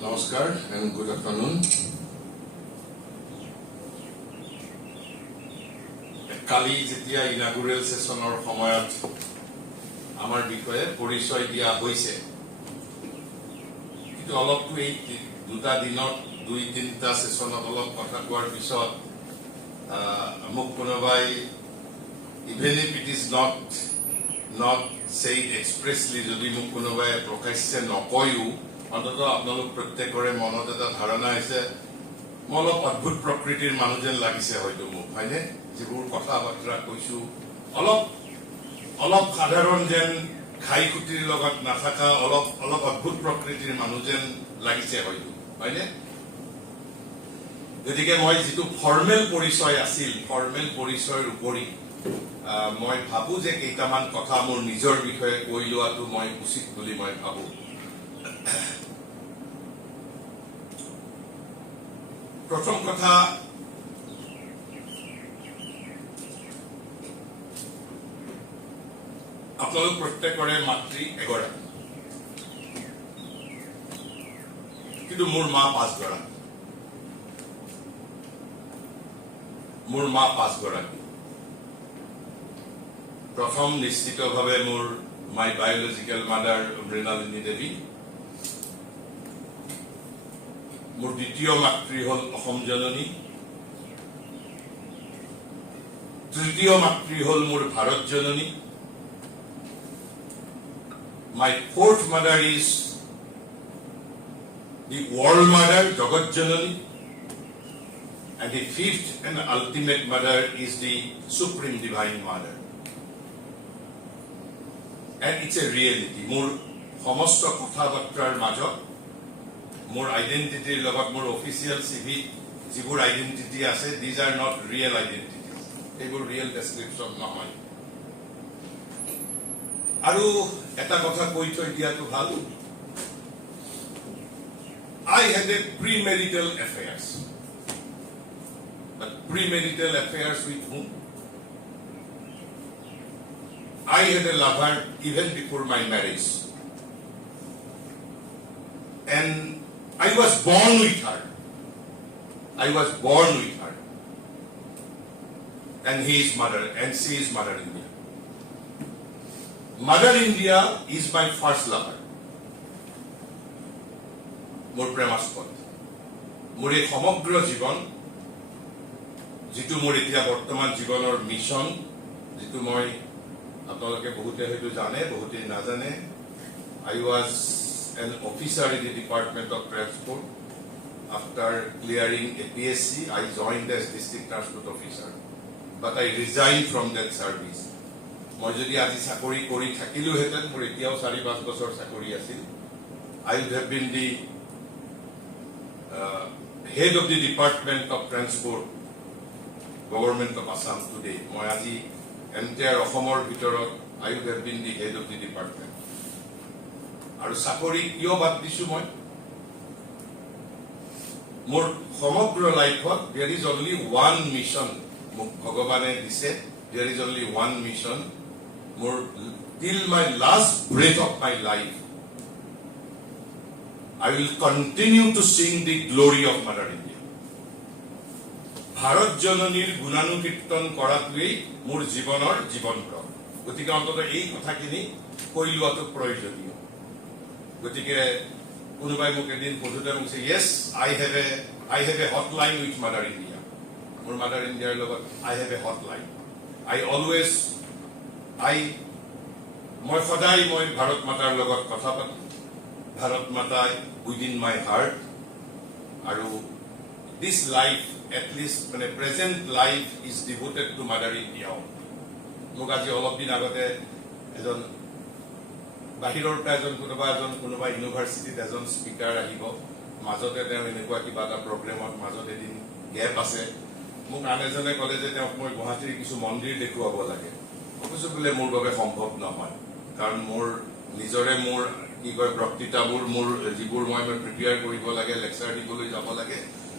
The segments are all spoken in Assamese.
Namaskar and good afternoon. Kali যেতিয়া inaugural sessionৰ সময়ত আমাৰ বিষয়ে পৰিচয় দিয়া হৈছে কিন্তু অলপটো এই দুটা দিনত দুই তিনটা সেশনত অলপ কথা কোৱাৰ পিছত মোক কোনোবাই even if it is not said expressly যদি মোক কোনোবাই প্ৰকাশ্যে নকয়ও অন্তত আপোনালোক প্ৰত্যেকৰে মনত এটা ধাৰণা আছে মলক অদ্ভুত প্ৰকৃতিৰ মানুহ যেন লাগিছে হয়তো মোক হয়নে যিবোৰ কথা বাৰ্তা কৈছো অলপ সাধাৰণ যেন খাই খুটিৰ লগত নাথাকা অলপ অদ্ভুত প্ৰকৃতিৰ মানুহ যেন লাগিছে হয়তো হয়নে গতিকে মই যিটো ফৰ্মেল পৰিচয় আছিল ফৰ্মেল পৰিচয়ৰ উপৰি মই ভাবো যে কেইটামান কথা মোৰ নিজৰ বিষয়ে কৈ লোৱাটো মই উচিত বুলি মই ভাবো প্ৰথম কথা আপোনালোক প্ৰত্যেকৰে মাতৃ এগৰাকী কিন্তু মোৰ মা পাঁচগৰাকী প্ৰথম নিশ্চিতভাৱে মোৰ মাই বায়োলজিক্যাল মাদাৰ মৃণালিনী দেৱী মোৰ দ্বিতীয় মাতৃ হল অসম জননী তৃতীয় মাতৃ হল মোৰ ভাৰত জননী my fourth mother is the world mother jagat janani and the fifth and ultimate mother is the supreme divine mother and it's a reality মোৰ সমস্ত কথা বাৰ্তাৰ মাজত মোৰ আইডেন্টিটিৰ লগত মোৰ অফিচিয়েল সিভি যিবোৰ আইডেন্টিটি আছে these are not real identities এইবোৰ real description নহয় আৰু এটা কথা কৈ থৈ দিয়াটো ভাল I had a premarital affairs but premarital affairs with whom I had a lover even before my marriage and I was born with her and he is mother and she is Mother India Mother India is my first lover মোৰ প্ৰেমাস্পদ মোৰ এই সমগ্ৰ জীৱন যিটো মোৰ এতিয়া বৰ্তমান জীৱনৰ মিছন যিটো মই আপোনালোকে বহুতে হয়তো জানে বহুতে নাজানে I was an officer in the Department of Transport. After clearing a PSC, I joined as District Transport Officer. But I resigned from that service. মই যদি আজি চাকৰি কৰি থাকিলো হেতেন মোৰ এতিয়াও 4-5 বছৰ চাকৰি আছিল I would have been the head of the Department of Transport, Government of Assam today. মই আজি entire অসমৰ ভিতৰত I would have been the head of the department. আৰু চাকৰি কিয় বাদ দিছো মই মোৰ সমগ্ৰ লাইফত there is only one mission মোক ভগৱানে দিছে there is only one mission মোৰ till my last breath of my life I will continue to sing the glory of Mother India Bharat জননীৰ গুণানুকীৰ্তন কৰাটোৱেই মোৰ জীৱনৰ জীৱনপ্ৰদ গতিকে অন্তত এই কথাখিনি কৈ লোৱাটো প্ৰয়োজনীয় গতিকে কোনোবাই মোক এদিন পঢ়োতে মোক কৈছে yes I have a hotline with Mother India মোৰ Mother India লগত I have a hotline মই সদায় মই ভাৰত মাতাৰ লগত কথা পাতো ভাৰত মাতা within my heart আৰু this life at least মানে present life is devoted to Mother India মোক আজি অলপ দিন আগতে এজন বাহিৰৰ পৰা কোনোবা ইউনিভাৰ্চিটিত এজন স্পিকাৰ আহিব মাজতে তেওঁ এনেকুৱা কিবা এটা প্ৰগ্ৰেমত মাজতে এদিন গেপ আছে মোক আন এজনে ক'লে যে তেওঁক মই গুৱাহাটীৰ কিছু মন্দিৰ দেখুৱাব লাগে অৱশ্য বোলে মোৰ বাবে সম্ভৱ নহয় কাৰণ মোৰ নিজৰে মোৰ কি কয় বক্তৃতাবোৰ মোৰ যিবোৰ মই প্ৰিপেয়াৰ কৰিব লাগে লেকচাৰ দিবলৈ যাব লাগে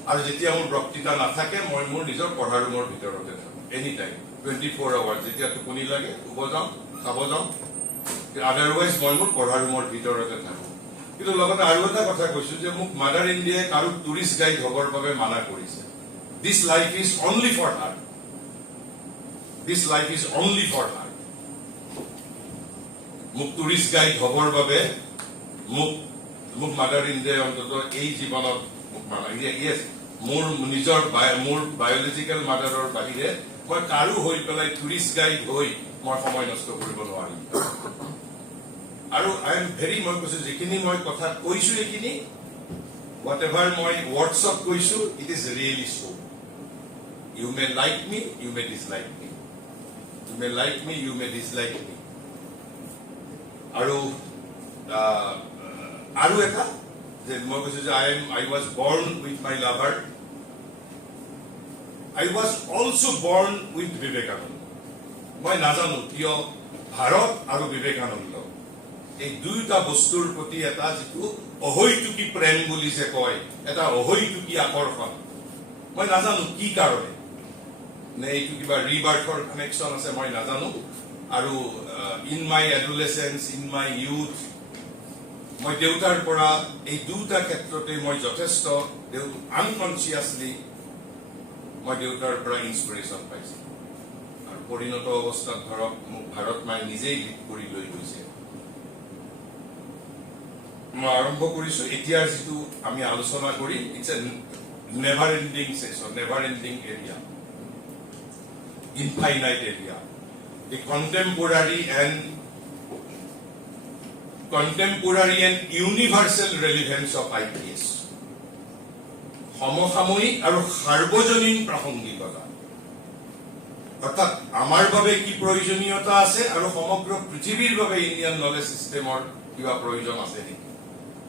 আৰু যেতিয়া মোৰ বক্তৃতা নাথাকে মই মোৰ নিজৰ পঢ়াৰ ৰুমৰ ভিতৰতে থাকো এনি টাইম 24 আৱাৰ্ছ যেতিয়া টোপনি লাগে শুব যাওঁ খাব যাওঁ otherwise মই মোৰ পঢ়াৰ ৰুমৰ ভিতৰতে থাকো কিন্তু লগতে আৰু এটা কথা কৈছো যে মোক মাদাৰ ইণ্ডিয়াই কাৰো টুৰিষ্ট গাইড হ'বৰ বাবে মানা কৰিছে this life is only for her this life is only for her মোক টুৰিষ্ট গাইড হ'বৰ বাবে মোক মাদাৰ ইণ্ডিয়াই অন্তত এই জীৱনত মোক মানা ইয়েছ মোৰ নিজৰ মোৰ বায়োলজিকেল মাদাৰৰ বাহিৰে মই কাৰো হৈ পেলাই টুৰিষ্ট গাইড হৈ মই সময় নষ্ট কৰিব নোৱাৰিম আৰু আই এম ভেৰি মই কৈছো যিখিনি মই কথা কৈছো এইখিনি হোৱাট এভাৰ মই ৱৰ্ডছত কৈছো it is really so you may like me you may dislike me you may like me you may dislike me আৰু এটা যে মই কৈছো যে I was born with my lover I was also born with Vivekananda. মই নাজানো কিয় ভাৰত আৰু বিবেকানন্দ এই দুইটা বস্তুৰ প্ৰতি এটা যিটো অহৈতুকী প্ৰেম বুলি যে কয় এটা অহৈতুকী আকৰ্ষণ মই নাজানো কি কাৰণে নে এইটো কিবা ৰিবাৰ্থৰ কানেকশ্যন আছে মই নাজানো আৰু in my adolescence in my youth মই দেউতাৰ পৰা এই দুটা ক্ষেত্ৰতে মই যথেষ্ট আনকনচিয়াছলি মই দেউতাৰ পৰা ইনস্পিৰেশ্যন পাইছো আৰু পৰিণত অৱস্থাত ধৰক মোক ভাৰত মায়ে নিজেই লিড কৰি লৈ গৈছে মই আৰম্ভ কৰিছো এতিয়াৰ যিটো আমি আলোচনা কৰিম it's a never ending section never ending area infinite area the contemporary and universal relevance of IPS সমসাময়িক আৰু সাৰ্বজনীন প্ৰাসংগিকতা অৰ্থাৎ আমাৰ বাবে কি প্ৰয়োজনীয়তা আছে আৰু সমগ্ৰ পৃথিৱীৰ বাবে ইণ্ডিয়ান নলেজ সিস্টেমৰ কিবা প্ৰয়োজন আছে নেকি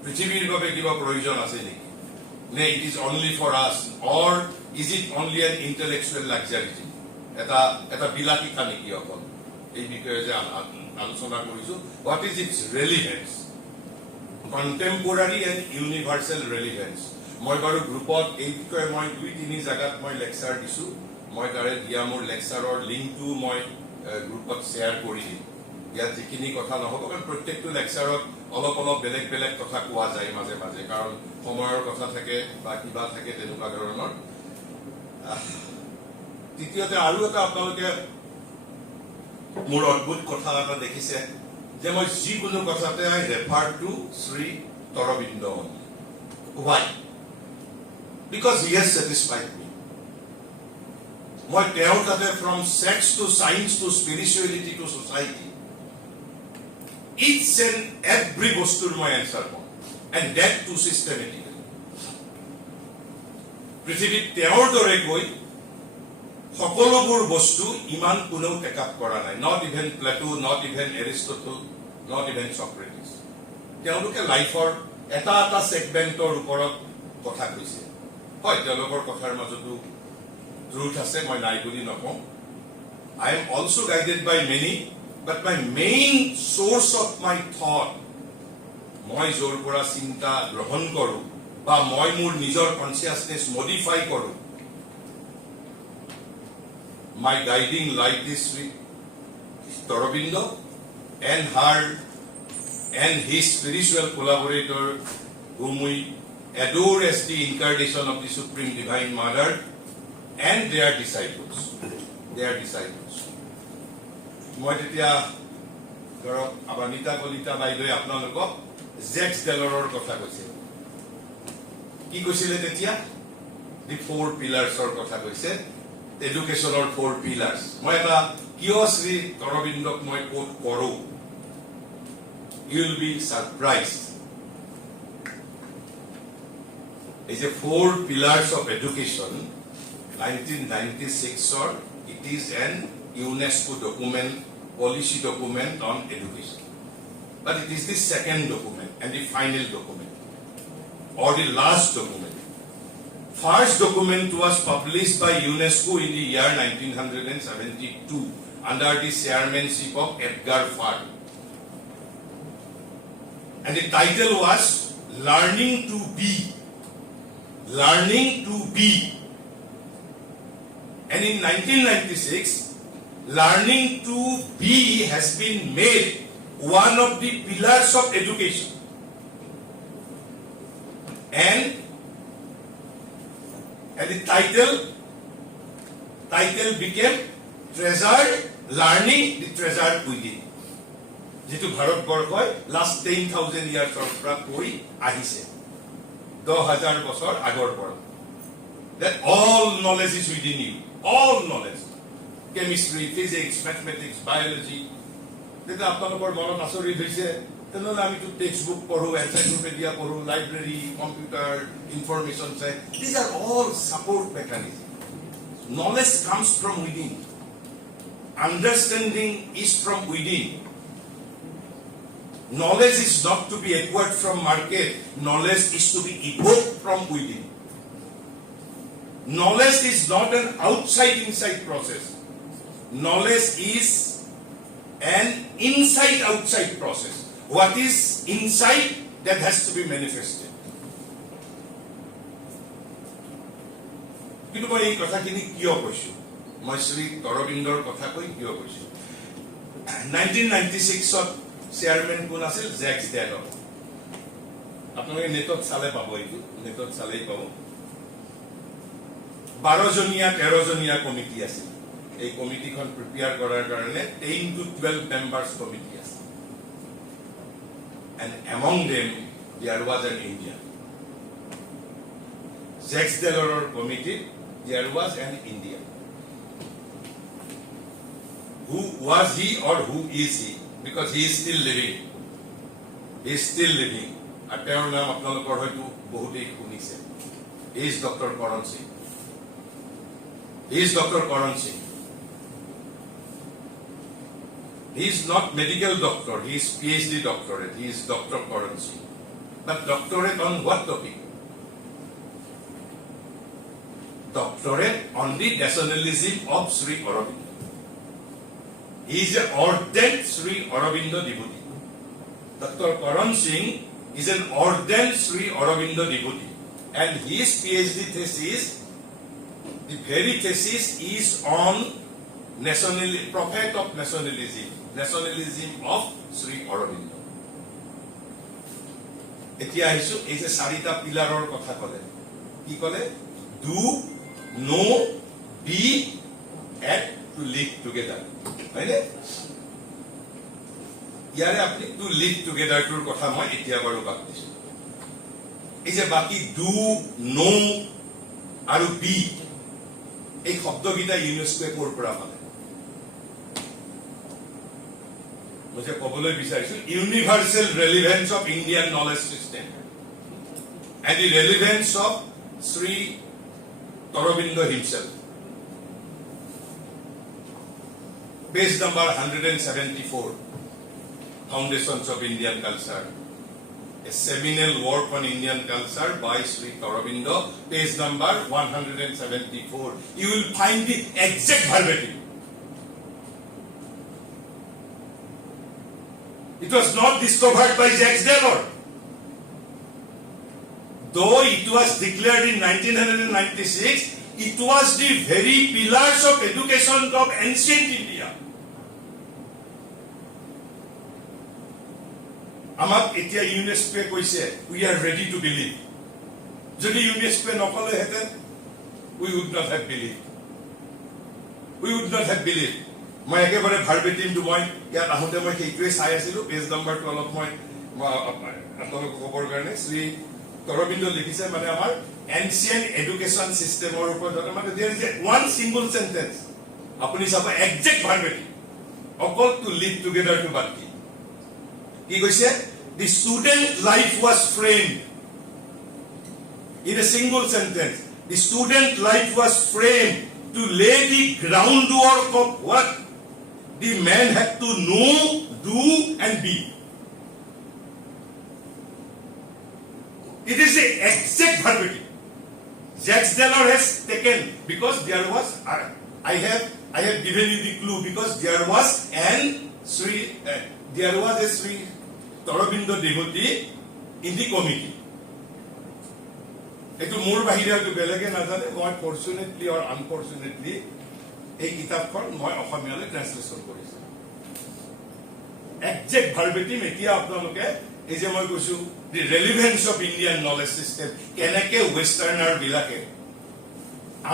পৃথিৱীৰ বাবে কিবা প্ৰয়োজন আছে নেকি নে it is only for us or is it only an intellectual luxury এটা বিলাসিতা নেকি অকল এই বিষয়ে যে আলোচনা কৰিছো what is its relevance contemporary and universal relevance মই বাৰু গ্ৰুপত এই বিষয়ে মই 2-3 জায়গাত মই লেকচাৰ দিছো মই তাৰে দিয়া মোৰ লেকচাৰৰ লিংকটো মই গ্ৰুপত শ্বেয়াৰ কৰি দিম ইয়াত যিখিনি কথা নহ'ব কাৰণ প্ৰত্যেকটো লেকচাৰত অলপ বেলেগ বেলেগ কথা কোৱা যায় মাজে মাজে কাৰণ সময়ৰ কথা থাকে বা কিবা থাকে তেনেকুৱা ধৰণৰ তৃতীয়তে আৰু এটা আপোনালোকে মোৰ অদ্ভুত কথা এটা দেখিছে যে মই যিকোনো কথাতে I refer to Shri Aurobindo why because he has satisfied me মই তেওঁৰ তাতে from sex to science to spirituality to society each and every বস্তুৰ মই answer পাওঁ and that too systematically পৃথিৱীত তেওঁৰ দৰে গৈ সকলোবোৰ বস্তু ইমান কোনেও টেক আপ কৰা নাই not even Plato not even Aristotle not even Socrates তেওঁলোকে লাইফৰ এটা সেগমেন্টৰ ওপৰত কথা কৈছে হয় তেওঁলোকৰ কথাৰ মাজতো ট্ৰুথ আছে মই নাই বুলি নকওঁ I am also guided by many but my main source of my thought মই জোৰ পৰা চিন্তা গ্ৰহণ কৰো বা মই মোৰ নিজৰ কনসিয়াসনেস মডিফাই কৰো my guiding light is with Aurobindo and his spiritual collaborator whom we adore as the incarnation of the Supreme Divine Mother and their disciples. মই তেতিয়া ধৰক আবানিতা কলিতা বাইদেৱে আপোনালোকক জেক্স ডেলৰৰ কথা কৈছিল কি কৈছিলে তেতিয়া দি 4 পিলাৰ্ছৰ কথা কৈছে এডুকেশ্যনৰ 4 পিলাৰ্ছ মই এটা কিয় শ্ৰী অৰবিন্দক মই কোট কৰো you will be surprised is a 4 pillars of education 1996 or it is an UNESCO document policy document on education but it is the second document and the final document or the last document first document was published by UNESCO in the year 1972 under the chairmanship of Edgar Farr and the title was learning to be and in 1996 learning to be has been made one of the pillars of education and the title became treasured learning, the treasured within. যেটো ভাৰতবৰ্ষই লাষ্ট 10,000 ইয়াৰ্ছৰ পৰা কৰি আহিছে 10,000 বছৰ আগৰ পৰা that all knowledge is within you, all knowledge, chemistry, physics, mathematics, biology. যেটা আপোনালোকৰ মনত আচৰিত হৈছে তেনেহ'লে আমি তো টেক্সট বুক পঢ়ো, এনসাইক্লোপিডিয়া পঢ়ো, লাইব্ৰেৰী, কম্পিউটাৰ, ইনফৰমেশ্যন চাই, these are all support mechanisms. Knowledge comes from within, understanding is from within. Knowledge is not to be acquired from market. Knowledge is to be evoked from within. Knowledge is not an outside-inside process. Knowledge is an inside-outside process. What is inside, that has to be manifested. কিন্তু মই এই কথাখিনি কিয় কৈছো? মই শ্ৰী অৰবিন্দৰ কথা কৈ কিয় কৈছো? 1996 চেয়াৰমেন কোন আছিল? জেক্স ডেলর। আপোনালোকে নেটত চালে পাব, এইটো নেটত চালেই পাব। 12জনীয়া 13জনীয়া কমিটি আছিল। এই কমিটিখন প্ৰিপেয়াৰ কৰাৰ কাৰণে 10 to 12 মেম্বাৰ্স কমিটি আছে। And among them there was an Indian. Jacques Delors committee, there was an Indian. Who was he or who is he? Because he is still living. He is still living. আর তেওঁৰ নাম আপোনালোকৰ হয়তো বহুতেই শুনিছে। He is Dr. Karan Singh. He is Dr. Karan Singh. He is not medical doctor. He is PhD doctorate. He is Dr. Karan Singh. But doctorate on what topic? Doctorate on the nationalism of Sri Aurobindo. He is an ordained Sri Aurobindo devotee. Dr. Karan Singh is an ordained Sri Aurobindo devotee. And his PhD thesis, the very thesis is on prophet of nationalism of Sri Aurobindo. এতিয়া আহিছো এই যে চাৰিটা পিলাৰৰ কথা কলে, কি কলে? Do, know, be, and to live together. হয়নে? ইয়াৰে আপনি to live together তোৰ কথা মই এতিয়া বাৰু বাদ দিছো। এই যে বাকি do, know আৰু be, এই শব্দকেইটা ইউনেস্কোৱে ক'ৰ পৰা পালে? মই যে ক'বলৈ বিচাৰিছো universal relevance of Indian knowledge system and the relevance of Sri Aurobindo himself. Page number 174, Foundations of Indian Culture, a seminal work on Indian culture by Sri Aurobindo, page number 174. You will find the exact verbatim. It was not discovered by Jacques Delors. Though it was declared in 1996, it was the very pillars of education of ancient India. আমাক এতিয়া ইউনেস্কোৱে কৈছে we are ready to believe. যদি ইউনেস্কোৱে নকলে হেতেন we would not have believed. We would not have believed. মই একেবাৰে ভাৰ্বেটিমটো মই ইয়াত আহোঁতে মই সেইটোৱে চাই আছিলো, পেজ নম্বৰটো অলপ মই আপোনালোকক ক'বৰ কাৰণে শ্ৰী Aurobindo লিখিছে মানে আমাৰ এনচিয়েন্ট এডুকেশ্যন সিস্টেমৰ ওপৰত মানে there is one single sentence আপুনি চাব একজেক্ট ভাৰ্বেটিম অকল টু লিভ টুগেদাৰ টু বাকি কি কৈছে the student life was framed in a single sentence. The student life was framed to lay the groundwork of what the man had to know, do and be. It is the exact verbatim. Jacques Delors has taken, because there was I have given you the clue, because there was a Sri Aurobindo devotee in the committee. Eto mor bahira to belage na jane moi fortunately or unfortunately ei kitabkhon moi অসমীয়ালৈ ট্ৰান্সলেচন কৰিছো। Exact verbatim etia apnaloke এই যে মই কৈছো the relevance of Indian knowledge system কেনেকে ওয়েস্টাৰ্ণাৰ বিলাকে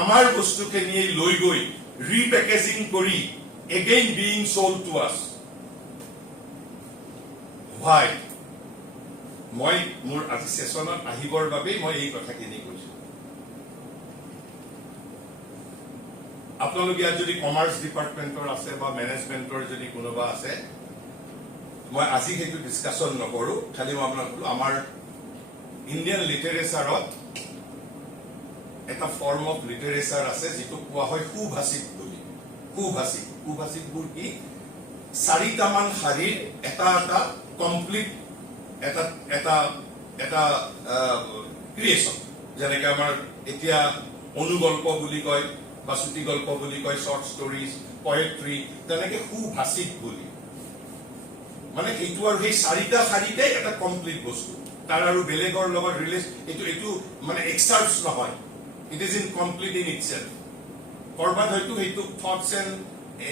আমাৰ বস্তুখিনি লৈ গৈ ৰিপেকেজিং কৰি again being sold to us. Why? মই মোৰ আজি সেশনত আহিবৰ বাবে মই এই কথাখিনি কৈছো। আপোনালোকে যদি কমাৰ্চ ডিপাৰ্টমেন্টৰ আছে বা মেনেজমেন্টৰ যদি কোনোবা আছে মই আজি সেইটো ডিসকাশন নকৰো খালি মই আপোনাক কলো আমাৰ ইণ্ডিয়ান লিটাৰেচাৰত এটা ফৰ্ম অফ লিটাৰেচাৰ আছে যেটো কোৱা হয় সুভাষিত বুলি সুভাষিতবোৰ কি চাৰিটামান শাৰীৰ এটা এটা কমপ্লিট এটা ক্ৰিয়েচন যেনেকৈ আমাৰ এতিয়া অনুগল্প বুলি কয় বা চুটি গল্প বুলি কয় শৰ্ট ষ্টৰিজ পয়েট্ৰি তেনেকৈ সুভাষিত বুলি মানে এইটো আৰু সেই চাৰিটা শাৰীতে এটা কমপ্লিট বস্তু তাৰ আৰু বেলেগৰ লগত ৰিলেট এইটো মানে এক্সাৰ্পছ নহয় it is in complete in itself কৰবাত হয়তো সেইটো থটছ এণ্ড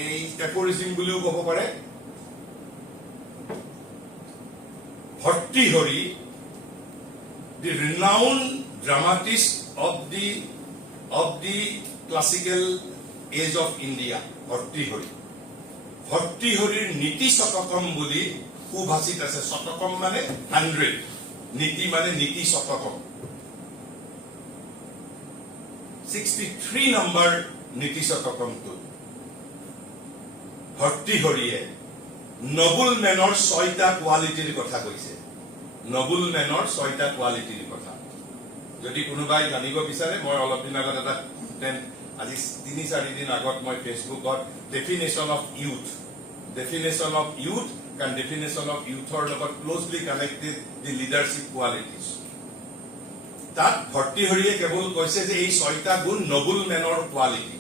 এই এফৰিজিম বুলিও ক'ব পাৰে Bhartruhari the renowned dramatist of the classical age of India ভৰ্তৃহৰিৰ নীতি শতকম বুলি সুভাষিত আছে শতকম মানে 100 নীতি মানে নীতি শতকম 63 নম্বৰ নীতি শতকমটো ভৰ্তৃহৰিয়ে নবুল মেনৰ 6টা কোৱালিটিৰ কথা কৈছে নবুল মেনৰ 6টা কোৱালিটিৰ কথা যদি কোনোবাই জানিব বিচাৰে মই অলপ দিন আগত এটা আজি 3-4 দিন আগত মই ফেসবুকত ডেফিনেশন অফ ইউথ কান ডেফিনেশন অফ ইউথৰ লগত ক্লোজলি কানেক্টেড দি লিডাৰশিপ কোৱালিটিজ তাত ভৰ্তৃহৰিয়ে কেৱল কৈছে যে এই 6টা গুণ নবুল মেনৰ কোৱালিটি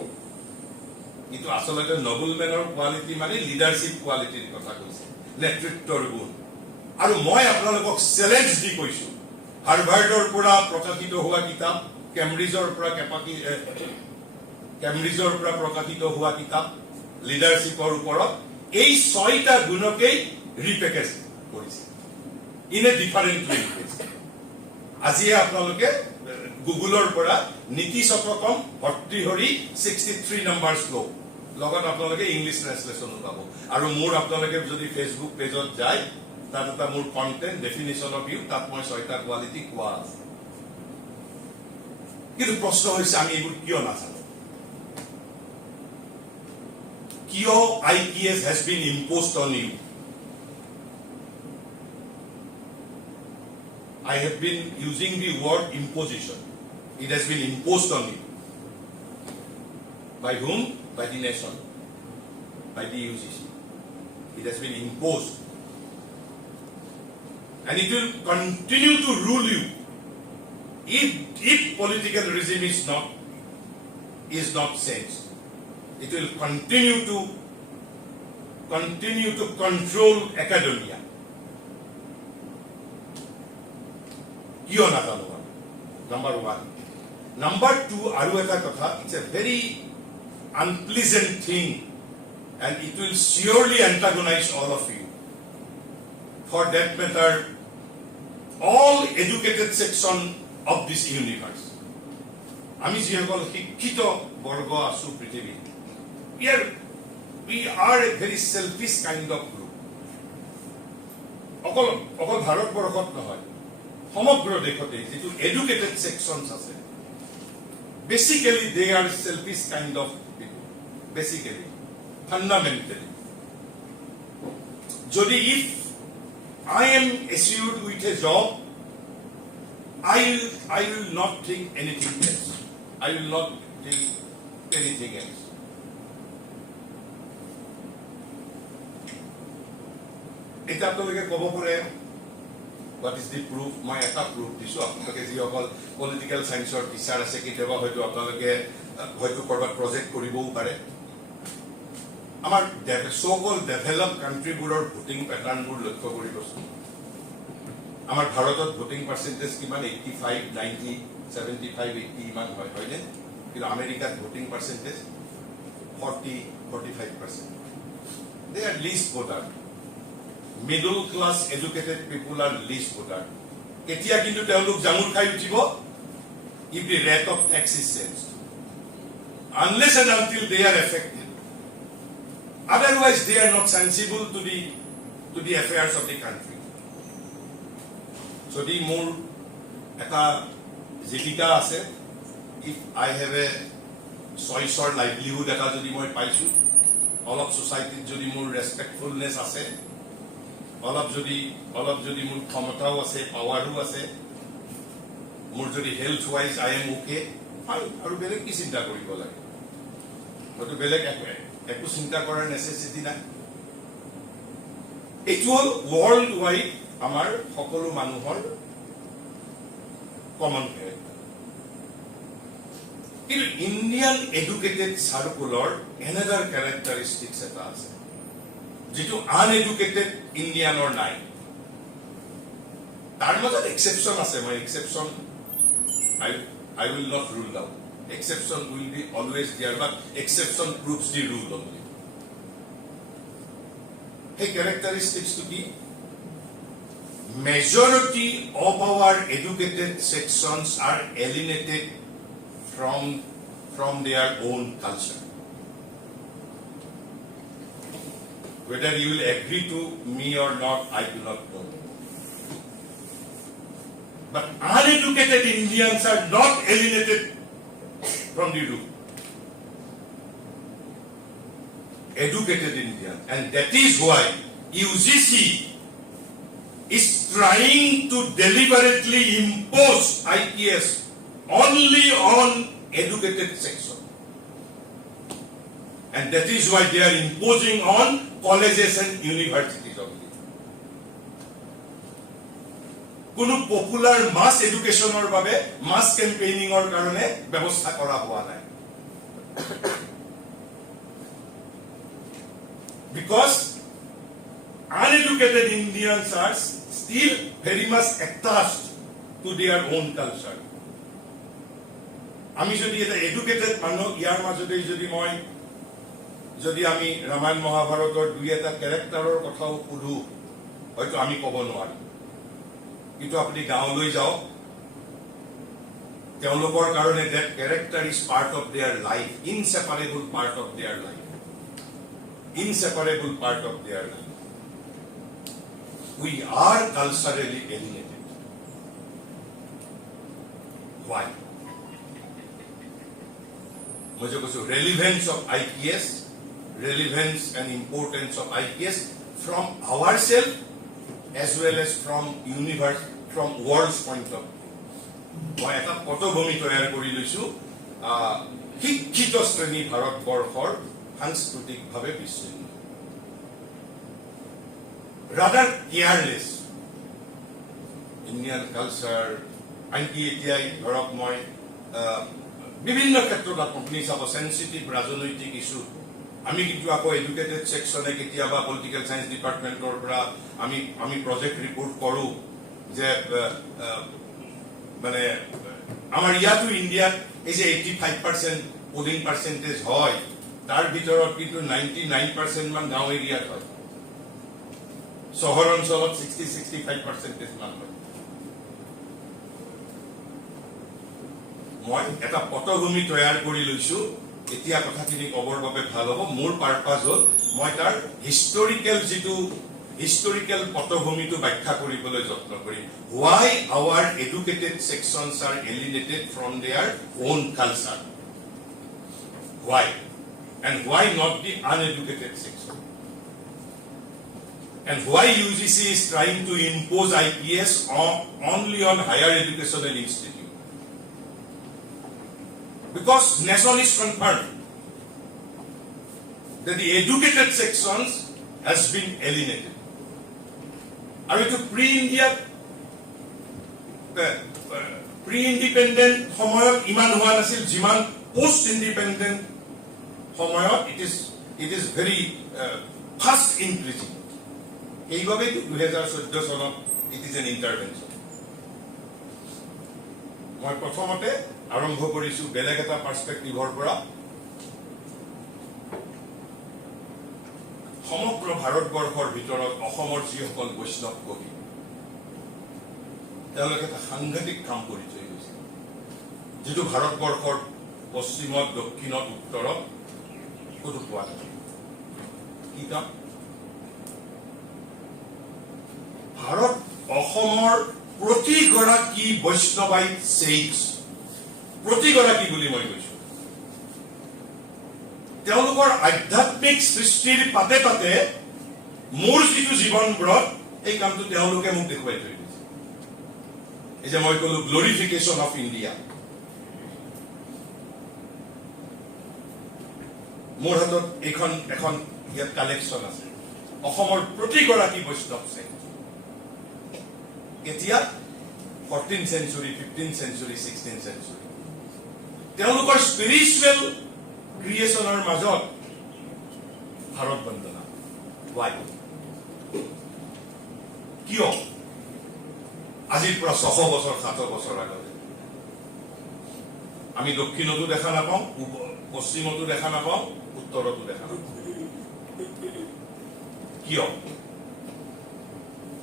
কিন্তু আসলতে নবুল মেনৰ কোৱালিটি মানে লিডাৰশিপ কোৱালিটিৰ কথা কৈছে নেতৃত্বৰ গুণ আৰু মই আপোনালোকক চ্যালেঞ্জ দি কৈছো হাৰ্ভাৰ্ডৰ পৰা প্ৰকাশিত হোৱা কিতাপ কেম্ব্ৰিজৰ পৰা প্ৰকাশিত হোৱা কিতাপ লিডাৰশিপৰ ওপৰত এই 6টা গুণকেই ৰিপেকেজ কৰিছে ইন এ ডিফাৰেন্ট লেংগুৱেজ আজি আপোনালোকে গুগলৰ পৰা নীতি শতকম ভৰ্তৃহৰি 63 নম্বৰ শ্লোক লগত আপোনালোকে ইংলিছ ট্ৰান্সলেচনো পাব আৰু মোৰ আপোনালোকে যদি ফেসবুক পেজত যায় তাত এটা মোৰ কন্টেন্ট ডেফিনেশন অফ ইউ তাত মই 6টা কোৱালিটি কোৱা আছে কিন্তু প্ৰশ্ন হৈছে আমি এইবোৰ কিয় নাজানো কিয় IPS has been imposed on you I have been using the word imposition it has been imposed on you by whom by the nation by the UGC it has been imposed and it will continue to rule you if political regime is not changed it will continue to control academia kiyo nazano number 1 number 2 aru eta kotha it's a very unpleasant thing and it will surely antagonize all of you for that matter all educated section of this universe ami jehokol shikkito borgo asu prithibi we are a very selfish kind of group okol bharat borokot nohoy সমগ্ৰ দেশতে যেটো এডুকেটেড সেকশনস আছে basically they are selfish kind of people basically fundamentally jodi if I am assured with a job I will not think anything else I will not think anything else eta আপোনালোকে ক'ব পাৰে what is the proof my eta proof disu আপোনালোকে যি অকল পলিটিক্যাল সায়েন্সৰ টিচাৰ আছে কেতিয়াবা হয়তো আপোনালোকে হয়তো কৰবাত প্ৰজেক্ট কৰিবও পাৰে আমাৰ সো কল ডেভেলপ কান্ট্ৰিবোৰৰ ভোটিং প্যাটাৰ্নবোৰ লক্ষ্য কৰিবচোন আমাৰ ভাৰতত ভোটিং পাৰ্চেন্টেজ কিমান 85 90 75 80 ইমান হয় হয়নে কিন্তু আমেৰিকাত voting percentage 40 45% they are least voter middle class educated people are least voter. Ketia kintu teoluk jamur khai utibo if the rate of tax is changed. Unless and until they are affected. Otherwise, they are not sensible to the affairs of the country. So the more eta jivika ase, if I have a choice or livelihood eta jodi moi paisu, all of society jodi more respectfulness ase, all of jodi more khamotao ase, poweru ase, more jodi health wise I am okay, fine. Aru belek ki chinta koribo lage. But belek একো চিন্তা কৰাৰ নেসেসিটি নাই এটো ওয়াৰ্ল্ড ওয়াইড আমাৰ সকলো মানুহৰ কমন ফেক্ট কিন্তু ইন্ডিয়ান এডুকেটেড সাৰ্কুলাৰ এনাদাৰ ক্যাৰেক্টাৰিস্টিক্স এটা আছে যেটো আনএডুকেটেড ইন্ডিয়ানৰ নাই তাৰ মাজত এক্সেপশন আছে মই exception I will not rule out. Exception will be always there, but exception proves the rule only. Hey, characteristics to be majority of our educated sections are alienated from their own culture. Whether you will agree to me or not, I do not know. But uneducated Indians are not alienated from the root. Educated Indian, and that is why UGC is trying to deliberately impose IPS only on educated section, and that is why they are imposing on colleges and universities only. কোনো পপুলার মাস এডুকেশনৰ বাবে মাস ক্যাম্পেইনিংৰ কাৰণে ব্যৱস্থা কৰা হোৱা নাই because uneducated Indians are still very much attached to their own culture. আমি যদি এটা এডুকেটেড মানুহ ইয়াৰ মাজতে যদি আমি ৰামায়ণ মহাভাৰতৰ দুই এটা ক্যাৰেক্টাৰৰ কথাও সুধো হয়তো আমি ক'ব নোৱাৰিম কিন্তু আপনি গাঁৱলৈ যাওক তেওঁলোকৰ কাৰণে that character is part of their life, inseparable part of their life. We are culturally alienated. Why? मुझे कुछ relevance of IPS, relevance and importance of IPS from ourselves as well as from universe, from world's point of view. মই এটা পটভূমি তৈয়াৰ কৰি লৈছো শিক্ষিত শ্ৰেণী ভাৰতবৰ্ষৰ সাংস্কৃতিকভাৱে বিচ্ছিন্ন rather careless Indian culture আনকি এতিয়া ধৰক মই বিভিন্ন ক্ষেত্ৰত আপুনি চাব সেনসিটিভ ৰাজনৈতিক ইস্যু আমি কিন্তু আকৌ এডুকেটেড সেকশনে কেতিয়াবা পলিটিক্যাল সায়েন্স ডিপাৰ্টমেন্টৰ পৰা আমি প্ৰজেক্ট ৰিপোৰ্ট কৰো যে মানে আমাৰ ইয়াতো ইন্ডিয়াত এই যে 85% পোলিং পাৰ্সেন্টেজ হয় তাৰ ভিতৰত কিন্তু 99% মান গাঁও এৰিয়াত হয় চহৰ অঞ্চলত 60-65% মান হয় মই এটা পটভূমি তৈয়াৰ কৰি লৈছো এতিয়া কথাখিনি কবৰ বাবে ভাল হ'ব মোৰ পাৰপাস হ'ল মই তাৰ হিষ্টৰিক্যাল পটভূমিটো ব্যাখ্যা কৰিবলৈ যত্ন কৰিম why our educated sections are alienated from their own culture why and why not the uneducated section and why UGC is trying to impose IPS only on higher educational institute because nation is confirmed that the educated sections has been alienated. Are we to pre-independent সময়ত ইমান হোৱা নাছিল যিমান post-independent সময়ত it is very fast increasing. এইভাবে 2014 চনত it is an intervention. মই প্ৰথমতে আৰম্ভ কৰিছো বেলেগ এটা পাৰ্সপেক্টিভৰ পৰা সমগ্ৰ সমগ্ৰ ভাৰতবৰ্ষৰ ভিতৰত অসমৰ যিসকল বৈষ্ণৱ কবি তেওঁলোকে এটা সাংঘাতিক কাম কৰি থৈ গৈছে, যিটো ভাৰতবৰ্ষৰ পশ্চিমত, দক্ষিণত, উত্তৰত ক'তো পোৱা নাযায়। কি কাম? অসমৰ প্ৰতিগৰাকী বৈষ্ণৱাইট সেইন্টছ, প্ৰতিগৰাকী বুলি মই কৈছো, তেওঁলোকৰ আধ্যাত্মিক সৃষ্টিৰ পাতে পাতে মোৰ যিটো জীৱনব্ৰত, এই কামটো তেওঁলোকে মোক দেখুৱাই থৈ গৈছে। এই যে মই কলো গ্লৰিফিকেশ্যন অফ ইণ্ডিয়া, মোৰ হাতত এখন ইয়াত কালেকশ্যন আছে অসমৰ প্ৰতিগৰাকী বৈষ্ণৱ সেইন্ট। এতিয়া 14th century, 15th century, 16th century তেওঁলোকৰ স্পিৰিচুৱেল ক্ৰিয়েশ্যনৰ মাজত ভাৰত বন্দনা। Why? কিয়? আজিৰ পৰা 600 বছৰ 700 বছৰ আগতে আমি দক্ষিণতো দেখা নাপাওঁ, পশ্চিমতো দেখা নাপাওঁ, উত্তৰতো দেখা নাপাওঁ। কিয়?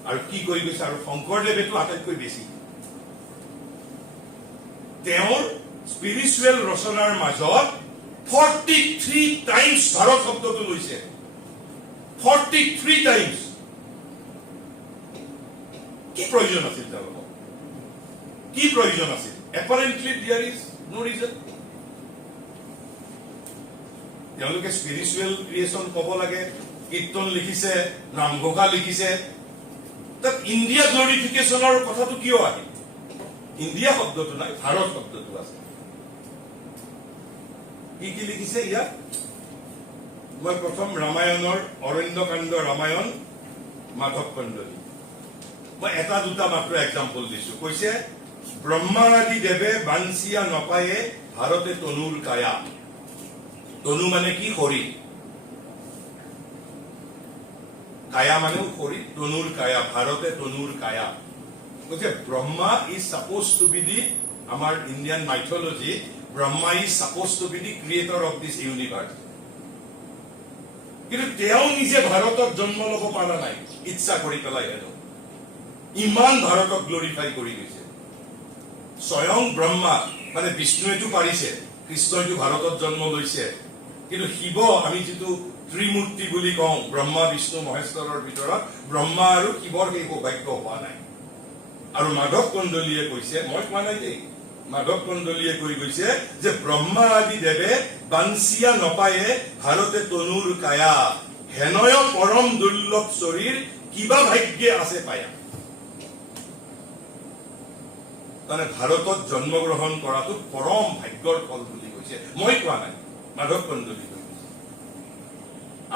আৰু কি কৰি গৈছে? আৰু শংকৰদেৱেতো আটাইতকৈ বেছি তেওঁৰ স্পিৰিচুৱেল ৰচনাৰ মাজত 43 টাইমছ ভাৰত শব্দটো লৈছে। 43 টাইমছ। কি প্ৰয়োজন আছিল তেওঁলোকক? কি প্ৰয়োজন আছিল? এপাৰেণ্টলি দেয়াৰ ইজ নো ৰিজন। তেওঁলোকে স্পিৰিচুৱেল ক্ৰিয়েশ্যন ক'ব লাগে, কীৰ্তন লিখিছে, নামঘোষা লিখিছে, তাত ইণ্ডিয়া গ্লৰিফিকেশ্যনৰ কথাটো কিয় আহিল? ইণ্ডিয়া শব্দটো নাই, ভাৰত শব্দটো আছে। কি লিখিছে ইয়াত? মই প্ৰথম ৰামায়ণৰ অৰণ্যকাণ্ড ৰামায়ণ মাধৱ কন্দলী, মই এটা দুটা মাত্ৰ এক্সাম্পল দিছো। কৈছে ব্ৰহ্মাদি দেৱে বাঞ্চিয়া নপায়ে ভাৰতে তনুৰ কায়া। তনু মানে কি? শৰীৰ। কায়া মানেও শৰীৰ, তনুৰ কায়া, ভাৰতে তনুৰ কায়া। কৈছে Brahma is suppose to be the, আমাৰ Indian mythology, Brahma is suppose to be the creator of this universe. কিন্তু তেওঁ নিজে ভাৰতত জন্ম ল'ব পৰা নাই, ইচ্ছা কৰি পেলাই হেনো ইমান ভাৰতক গ্লৰিফাই কৰি গৈছে। স্বয়ং ব্ৰহ্মা মানে বিষ্ণুৱেতো পাৰিছে, কৃষ্ণইতো ভাৰতত জন্ম লৈছে, কিন্তু শিৱ, আমি যিটো ত্ৰিমূৰ্তি বুলি কওঁ, ব্ৰহ্মা বিষ্ণু মহেশ্বৰৰ ভিতৰত ব্ৰহ্মা আৰু শিৱৰ সেই সৌভাগ্য হোৱা নাই। আৰু মাধৱ কন্দলীয়ে কৈছে, মই কোৱা নাই দেই, মাধৱ কন্দলীয়ে কৈ গৈছে যে ব্ৰহ্মা আদি দেৱে বাঞ্চিয়া নপায়ে ভাৰতে তনুৰ কায়া, হেনয় পৰম দুৰ্লভ শৰীৰ কিবা ভাগ্যে আছে পায়া। মানে ভাৰতত জন্মগ্ৰহণ কৰাটো পৰম ভাগ্যৰ ফল বুলি কৈছে, মই কোৱা নাই, মাধৱ কন্দলী কৈ কৈছে।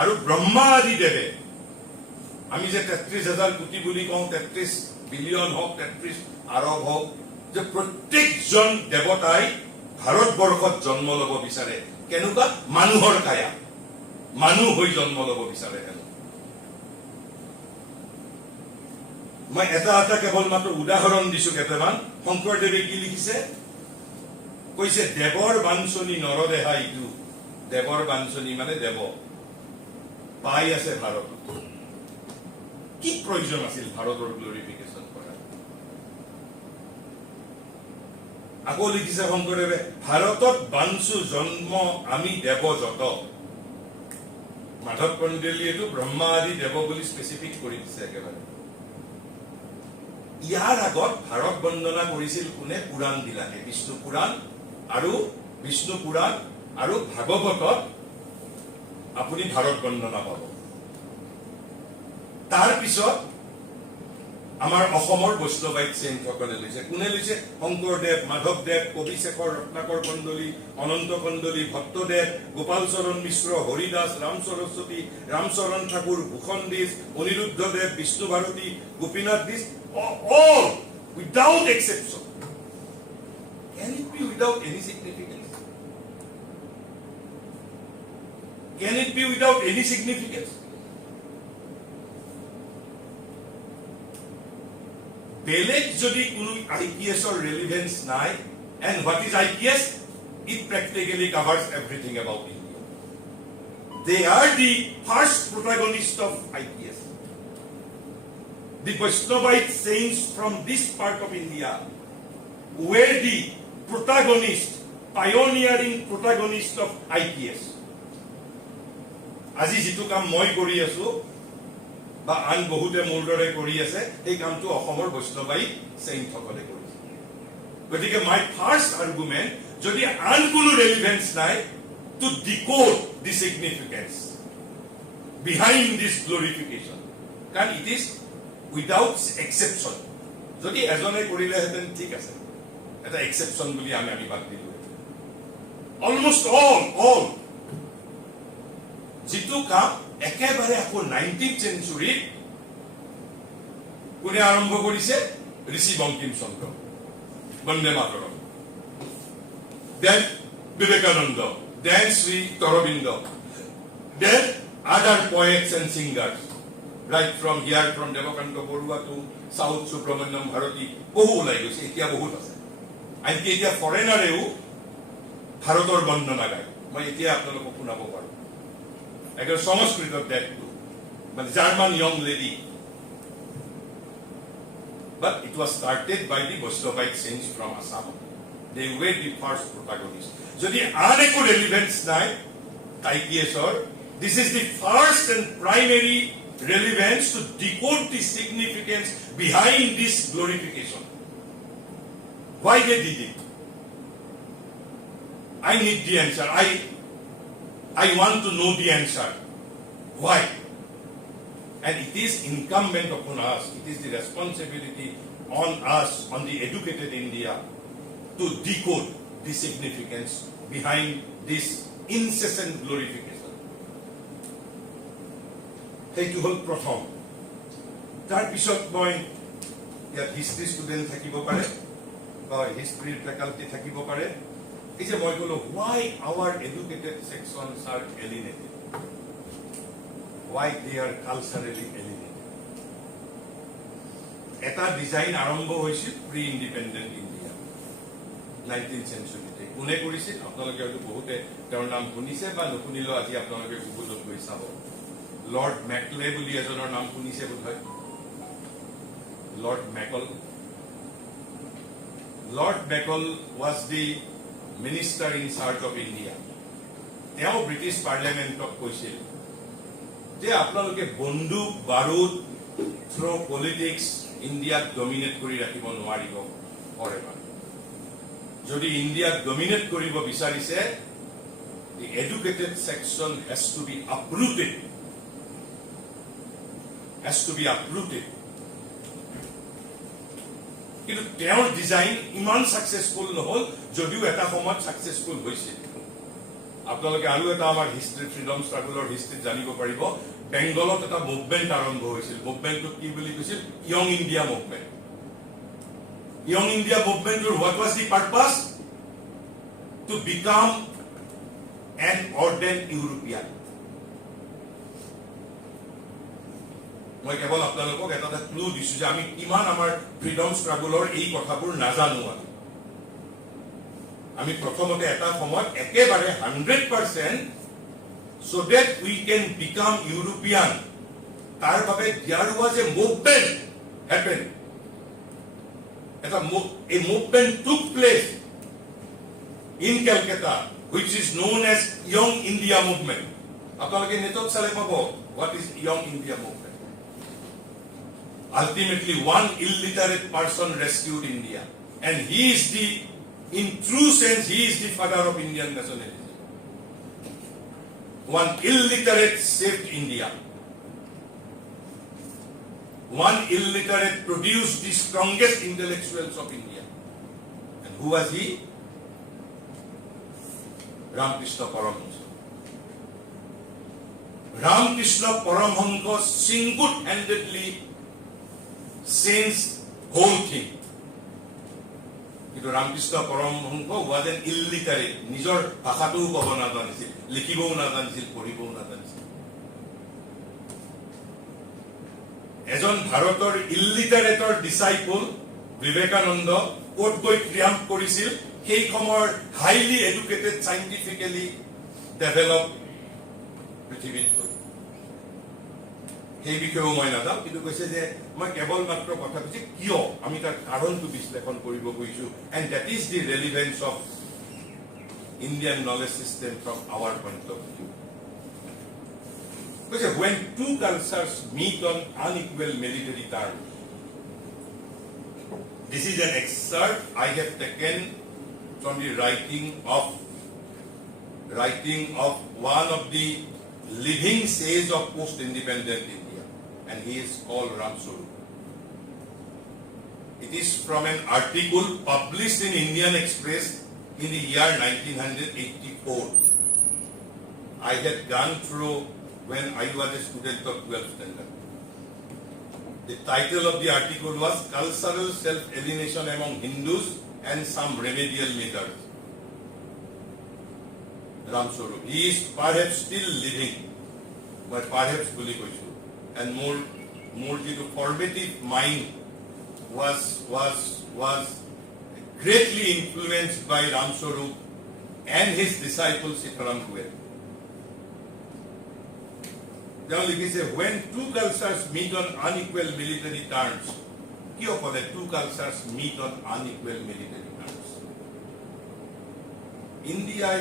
আৰু ব্ৰহ্মা আদি দেৱে, আমি যে 33,000 কোটি বুলি কওঁ, 33 বিলিয়ন হওক, 33 আৰব হওক, যে প্ৰত্যেকজন দেৱতাই ভাৰতবৰ্ষত জন্ম ল'ব বিচাৰে। কেনেকুৱা? মানুহৰ কায়া, মানুহ হৈ জন্ম ল'ব বিচাৰে। মই এটা কেৱল মাত্ৰ উদাহৰণ দিছো কেইটামান। শংকৰদেৱে কি লিখিছে? কৈছে দেৱৰ বাঞ্চনী নৰদেহা ইটো। দেৱৰ বাঞ্চনী মানে দেৱ পাই আছে ভাৰতত। কি প্ৰয়োজন আছিল ভাৰতৰ গ্লৰিফিকেশ্যন কৰা? আকৌ লিখিছে শংকৰদেৱে, ভাৰতত বাঞ্চু জন্ম আমি দেৱ যত। মাধৱ কন্দলীয়েতো ব্ৰহ্মা আদি দেৱ বুলি স্পেচিফিক কৰি দিছে একেবাৰে। ইয়াৰ আগত ভাৰত বন্দনা কৰিছিল কোনে? পুৰাণ বিলাকে, বিষ্ণু পুৰাণ আৰু ভাগৱতত আপুনি ভাৰত বন্দনা পাব। তাৰ পিছত আমাৰ অসমৰ বৈষ্ণৱাইট চেইণ্টসকলে লৈছে। কোনে লৈছে? শংকৰদেৱ, মাধৱদেৱ, কবিশেখৰ, ৰত্নাকৰ কন্দলী, অনন্ত কন্দলী, ভট্টদেৱ, গোপাল চৰণ মিশ্ৰ, হৰিদাস, ৰাম সৰস্বতী, ৰামচৰণ ঠাকুৰ, ভূষণ দিছ, অনিৰুদ্ধদেৱ, বিষ্ণু ভাৰতী, গোপীনাথ দিছ, all without exception. Can it be without any significance? Can it be without any significance? বেলেগ যদি কোনো IPSৰ ৰেলিভেন্স নাই, and what is IPS? It practically covers everything about India. they are the first protagonist of IPS. The Vaishnavite saints from this part of India were the protagonist, pioneering protagonist of IPS. আজি যেটো কাম মই কৰি আছো বা আন বহুতে মূলদৰে কৰি আছে এই কামটো অসমৰ বৈষ্ণৱাই চেইন্ট সকলে কৰিছে গতিকে মাই ফাৰ্স্ট আৰ্গুমেন্ট যদি আন কোনো ৰেলেভেন্স নাই to decode the significance behind this glorification can it is without exception যদি এজনে কৰিলে হেতেন ঠিক আছে এটা এক্সেপশন বুলি আমি বাদ দিলো almost all যেটো কাম একেবাৰে আকৌ 19th century কোনে আৰম্ভ কৰিছে Rishi Bankim Chandra Vande Mataram then Vivekananda then Sri Aurobindo, then other poets and singers, right from here, from Devakanta Borua to South Subramanyam Bharati, বহু ওলাই গৈছে এতিয়া বহুত আছে আনকি এতিয়া ফৰেনাৰেও ভাৰতৰ বন্দনা গায় মই এতিয়া আপোনালোকক শুনাব পাৰো একদম সংস্কৃতত দেখটো মানে German young lady, but it was started by the Vaishnavite saints from Assam. They were the first protagonists. যদি আন একো রেলিভেন্স নাই IPSৰ this is the first and primary relevance to decode the significance behind this glorification. Why they did it? I need the answer. I want to know the answer. Why? And it is incumbent upon us, it is the responsibility on us, on the educated India, to decode the significance behind this incessant glorification. সেইটো হল প্ৰথম তাৰ পিছত মই ইয়াত হিষ্ট্ৰী ষ্টুডেন্ট থাকিব পাৰে বা হিষ্ট্ৰী ফেকাল্টি থাকিব পাৰে এই যে মই কলো why our educated sections are alienated, why they are culturally alienated. এটা ডিজাইন আৰম্ভ হৈছিল প্ৰি ইন্ডিপেন্ডেন্ট 19th century কোনে কৰিছিল আপোনালোকে হয়তো বহুতে তেওঁৰ নাম শুনিছে বা নুশুনিলেও আজি আপোনালোকে গুগলত গৈ চাব লৰ্ড মেকলে বুলি এজনৰ নাম শুনিছে বোধহয় lord Mekal was the minister in charge of India. তেওঁ ব্ৰিটিছ পাৰ্লিয়ামেণ্টক কৈছিল যে আপোনালোকে বন্দুক বাৰুদ থ্ৰু পলিটিক্স ইণ্ডিয়াক ডমিনেট কৰি ৰাখিব নোৱাৰিব forever. যদি ইন্ডিয়াক ডমিনেট কৰিব বিচাৰিছে the educated section has to be uprooted, কিন্তু তেওঁৰ ডিজাইন ইমান সাকসেসফুল নহল যদিও এটা সময়ত সাকসেসফুল হৈছিল আপোনালোকে আৰু এটা আমাৰ হিষ্ট্ৰী ফ্ৰীডম ষ্ট্ৰাগলৰ হিষ্ট্ৰী জানিব পাৰিব বেংগলত এটা মুভমেন্ট আৰম্ভ হৈছিল মুভমেন্টটো কি বুলি কৈছিল young India movement Young India movement, what was the purpose? To become an ordained European. মই কেৱল আপোনালোকক এটা ক্লু দিছো যে আমি কিমান আমাৰ ফ্ৰীডম ষ্ট্ৰাগলৰ এই কথাবোৰ নাজানো আমি প্ৰথমতে এটা সময়ত একেবাৰে 100% so that we can become European তাৰ বাবে there was a movement happened. A movement took place in Calcutta which is known as Young India movement. আপোনালোকে নেটত চালে পাব what is Young India movement. Ultimately one illiterate person rescued India and he is the in true sense he is the father of Indian nationalism. One illiterate saved India. One illiterate produced the strongest intellectuals of India. And who was he? Ramakrishna Paramahansa. Ramakrishna Paramahansa single-handedly changed whole thing. কিন্তু Ramakrishna Paramahansa was an illiterate. নিজৰ ভাষাটোও ক'ব নাজানিছিল, লিখিবও নাজানিছিল, পঢ়িবও নাজানিছিল। এজন ভাৰতৰ ইলিটাৰেটৰ ডিসাইপল বিবেকানন্দ কোট গৈ ক্ৰিয়াম্প কৰিছিল সেই সময়ৰ হাইলি এডুকেটেড সাইন্টিফিক্যালি ডেভেলপ পৃথিৱীত গৈ সেই বিষয়েও মই নাযাওঁ, কিন্তু কৈছে যে মই কেৱল মাত্ৰ কথা কৈছে কিয় আমি তাৰ কাৰণটো বিশ্লেষণ কৰিব গৈছো, and that is the relevance of Indian knowledge system from our point of view. কৈছে when two cultures meet on unequal military terms. This is an excerpt I have taken from the writing of one of the living sage of post-independent India, and he is called Ramswarup. It is from an article published in Indian Express in the year 1984. I had gone through when I was a student of 12th standard. The title of the article was Cultural Self-Alienation Among Hindus and Some Remedial Measures. Ramswarup, he is perhaps still living, but perhaps fully koisu, and more the formative mind was greatly influenced by Ramswarup and his disciple Sitaram Goel. When two cultures meet on unequal military terms, কিয় ক'লে two cultures meet on unequal military terms? ইণ্ডিয়াই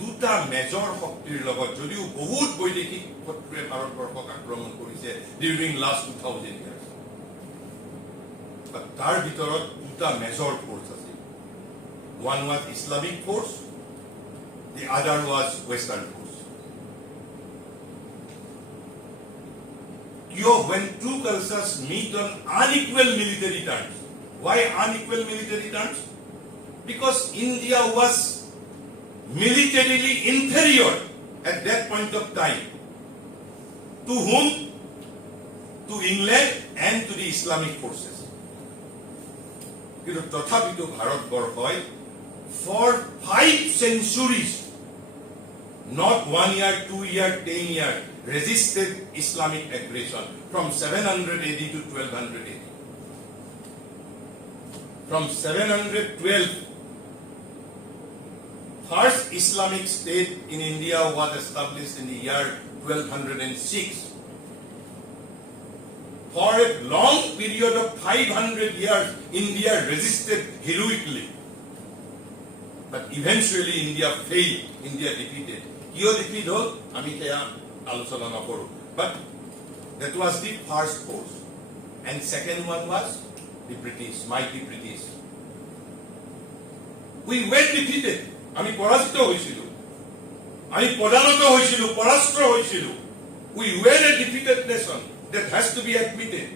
দুটা মেজৰ শক্তিৰ লগত যদিও বহুত বৈদেশিক শত্ৰুৱে ভাৰতবৰ্ষক আক্ৰমণ কৰিছে ডিউৰিং লাষ্ট 2000 years, তাৰ ভিতৰত দুটা মেজৰ ফ'ৰ্চ আছে। One was Islamic force, the other was Western force. When two cultures meet on unequal military terms. Why unequal military terms? Because India was militarily inferior at that point of time. To whom? To England and to the Islamic forces. Tothapito Bharatborkhoi for 5 centuries, not 1 year, 2 year, 10 year, resisted Islamic aggression from 700 AD to 1200 AD. From 712, first Islamic state in India was established in the year 1206. For a long period of 500 years, India resisted heroically. But eventually India failed, India defeated. Kiyo defeat hol? Ami kaya আলোচনা নকৰো, but that was the first force, and second one was the British, mighty British. We were defeated. আমি পৰাজিত হৈছিলো, আমি পদানত হৈছিলো, পৰাস্ত্ৰ হৈছিলো. We were a defeated nation. That has to be admitted.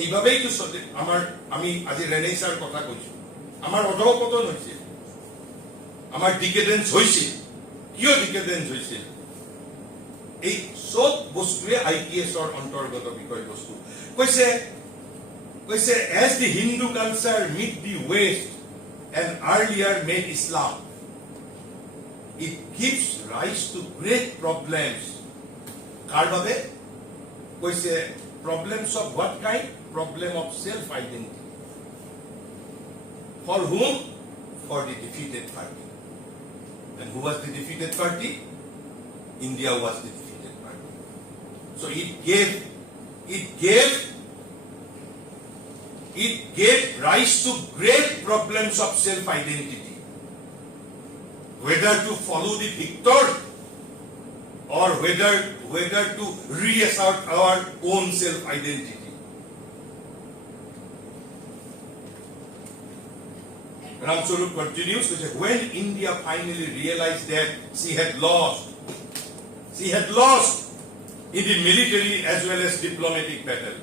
এইভাবেই তো আমি আজি ৰেনেসাৰ কথা কৈছো, আমাৰ অধঃপতন হৈছে, আমাৰ ডিকেডেন্স হৈছে। কিয় ডিকেডেন্স হৈছে? এই সব বস্তুৱে IPSৰ অন্তৰ্গত বিষয়বস্তু। কৈছে as the Hindu culture meet the West and earlier made Islam, it gives rise to great problems. কাৰ বাবে? কৈছে problems of what kind? Problem of self-identity. For whom? For the defeated party. And who was the defeated party? India was the defeated party. So it gave rise to great problems of self-identity. Whether to follow the victor or whether to reassert our own self-identity. Ramswarup continues to say, when India finally realized that she had lost in the military as well as diplomatic battle.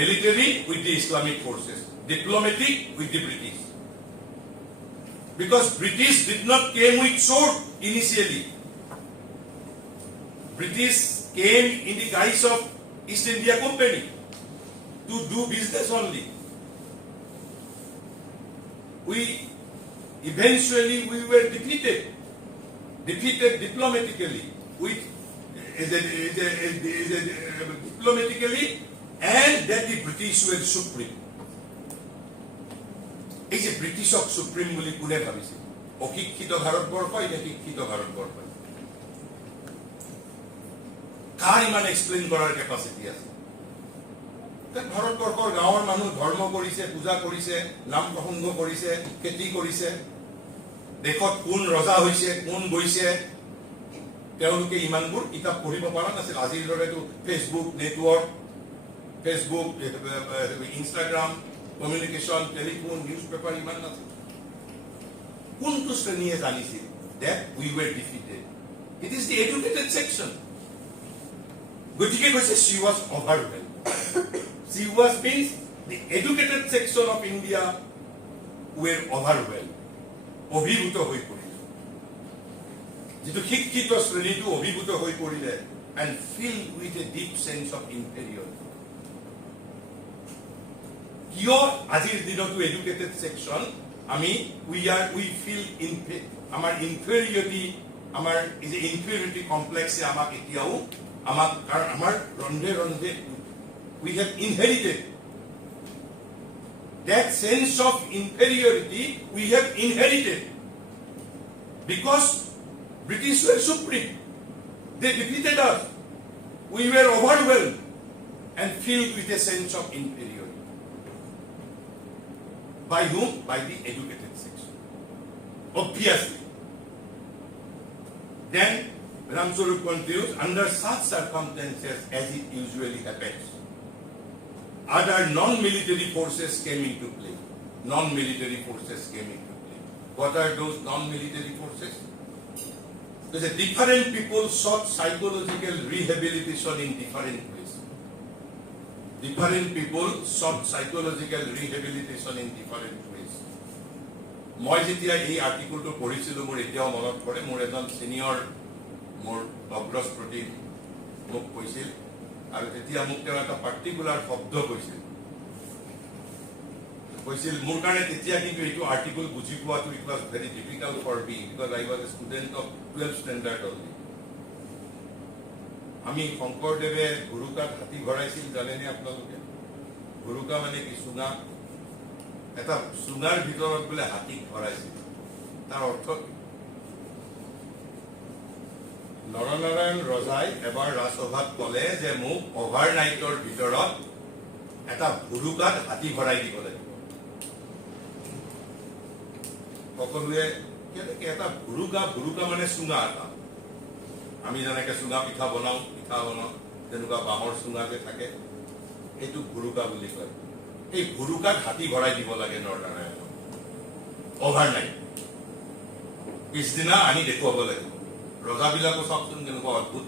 Military with the Islamic forces, diplomatic with the British. Because British did not came with sword initially. British came in the guise of East India Company to do business only. Eventually we were defeated diplomatically diplomatically, and that the British were supreme. এই যে ব্রিটিশক সুপ্রিম বুলি কোনে ভাবিছিল? অশিক্ষিত ভাৰতবৰ্ষ, এটা শিক্ষিত ভাৰতবৰ্ষ। কাৰ ইমান এক্সপ্লেইন কৰাৰ কেপাচিটি আছে? ভাৰতবৰ্ষৰ গাঁৱৰ মানুহ ধৰ্ম কৰিছে, পূজা কৰিছে, নাম প্ৰসংগ কৰিছে, খেতি কৰিছে, দেশত কোন ৰজা হৈছে, কোন গৈছে, তেওঁলোকে ইমানবোৰ কিতাপ পঢ়িব পৰা নাছিল। আজিৰ দৰেতো Facebook network, Facebook, Instagram, communication, telephone, newspaper ইমান নাছিল। কোনটো শ্ৰেণীয়ে জানিছিল that we were defeated? It is the educated section. গতিকে কৈছে she was overwhelmed. She was means the educated section of India were overwhelmed. অভিভূত হৈ পৰিল। যিটো শিক্ষিত শ্ৰেণীটো অভিভূত হৈ পৰিলে and filled with a deep sense of inferiority. কিয় আজিৰ দিনতো এডুকেটেড সেকশন আমি we feel আমাৰ ইনফেৰিয়ৰিটি, আমাৰ ইনফেৰিয়ৰিটি কমপ্লেক্সে আমাক এতিয়াও আমাৰ ৰন্ধে ৰন্ধে we have inherited that sense of inferiority. We have inherited because British were supreme. They defeated us. We were overwhelmed and filled with a sense of inferiority. By whom? By the educated section. Obviously. Then Ramswarup continues, under such circumstances as it usually happens, other non-military forces came into play. Non-military forces came into play. What are those non-military forces? Because different people sought psychological rehabilitation in different ways. Different people sought psychological rehabilitation in different ways. মই যেতিয়া এই আৰ্টিকলটো পঢ়িছিলোঁ, মোৰ এতিয়াও মনত পৰে, মোৰ এজন চিনিয়ৰ মোৰ অগ্ৰজ প্ৰতি মোক কৈছিল, আৰু তেতিয়া মোক তেওঁ এটা পাৰ্টিকুলাৰ শব্দ কৈছিল মোৰ কাৰণে তেতিয়া কিন্তু এইটো আৰ্টিকল বুজি পোৱাটো it was very difficult for me because I was a student of 12th standard only. আমি শংকৰদেৱে গুৰুকাত হাতী ভৰাইছিল, জানেনে আপোনালোকে? গুৰুকা মানে কি? চুঙা, এটা চুঙাৰ ভিতৰত বোলে হাতীক ভৰাইছিল। তাৰ অৰ্থ নৰনাৰায়ণ ৰজাই এবাৰ ৰাজসভাত কলে যে মোক অভাৰনাইটৰ ভিতৰত এটা ভুৰুকাত হাতী ভৰাই দিব লাগিব। সকলোৱে এটা ভুৰুকা মানে চুঙা এটা, আমি যেনেকে চুঙা পিঠা বনাও তেনেকুৱা বাঁহৰ চুঙা যে থাকে, সেইটো ভুৰুকা বুলি কয়। এই ভুৰুকাত হাতী ভৰাই দিব লাগে নৰনাৰায়ণক অভাৰনাইট, পিছদিনা আনি দেখুৱাব লাগিব। ৰজাবিলাকো চাওকচোন কেনেকুৱা অদ্ভুত।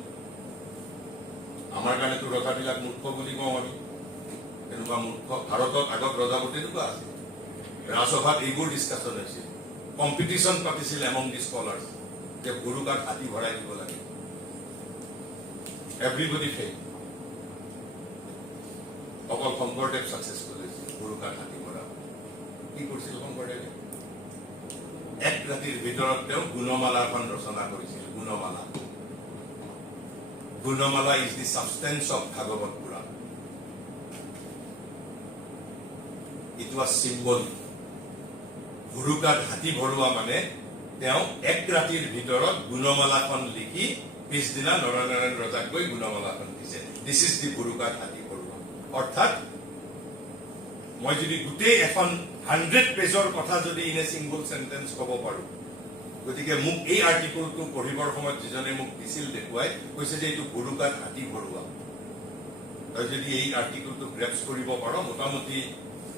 আমাৰ কাৰণেতো ৰজাবিলাক মূৰ্খ বুলি কওঁ আমি, তেনেকুৱা মূৰ্খ। ভাৰতত আগত ৰজাবোৰ তেনেকুৱা আছিল। ৰাজসভাত এইবোৰ ডিছকাশ্যন হৈছিল, কম্পিটিশ্যন পাতিছিল এমং দি স্কলাৰ্ছ যে ভুৰুকাত হাতী ভৰাই দিব লাগে। এভৰিবডি ফেইল, অকল শংকৰদেৱ ছাকচেছফুল হৈছিল ভুৰুকাত হাতী ভৰা। কি কৰিছিল শংকৰদেৱে? এক ৰাতিৰ ভিতৰত তেওঁ গুণমালাখন ৰচনা কৰিছিল। Gunamala is the substance of Bhagavata Purana. It was symbol. ভুৰুকাত হাতী ভৰোৱা মানে তেওঁ এক ৰাতিৰ ভিতৰত গুণমালাখন লিখি পিছদিনা নৰনাৰায়ণ ৰজাক গৈ গুণমালাখন দিছে। দিছ ইজ দি ভুৰুকাত হাতী ভৰোৱা। অৰ্থাৎ মই যদি গোটেই এখন 100 পেজৰ কথা যদি ইন এ ছিংগল চেণ্টেন্স ক'ব পাৰো, গতিকে মোক এই আৰ্টিকলটো পঢ়িবৰ সময়ত যিজনে মোক দিছিল দেখুৱাই কৈছে যে এইটো ভুৰুকাত হাতী ভৰোৱা। তই যদি এই আৰ্টিকলটো গ্ৰেপছ কৰিব পাৰ, মোটামুটি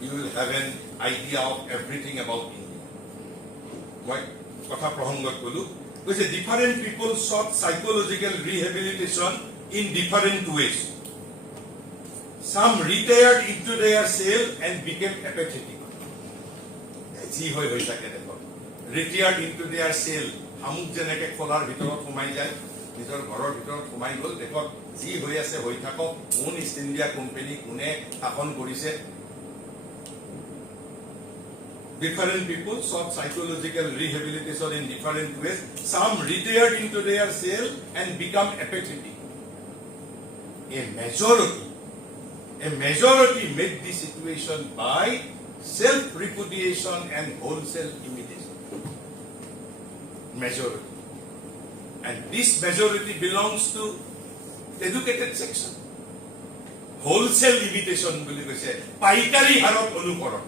you will have an idea of everything about India. মই কথা প্ৰসংগত গলো, কৈছে different people sought psychological rehabilitation in different ways. Some retired into their cell and became apathetic. যি হৈ থাকে দেখোন, ৰিটায়াৰ্ড ইনটু দেয়াৰ চেল। শামুক যেনেকে খোলাৰ ভিতৰত সোমাই যায়, নিজৰ ঘৰৰ ভিতৰত সোমাই গ'ল, দেশত যি হৈ আছে হৈ থাকক, কোন ইষ্ট ইণ্ডিয়া কোম্পানী কোনে শাসন কৰিছে। Different people sought psychological rehabilitation in different ways. Some retired into their cell and become apathetic. A majority made the situation by self-repudiation and wholesale imitation. Majority. And this majority belongs to educated section. Wholesale imitation বুলি কৈছে পাইকাৰী হাৰত অনুকৰণ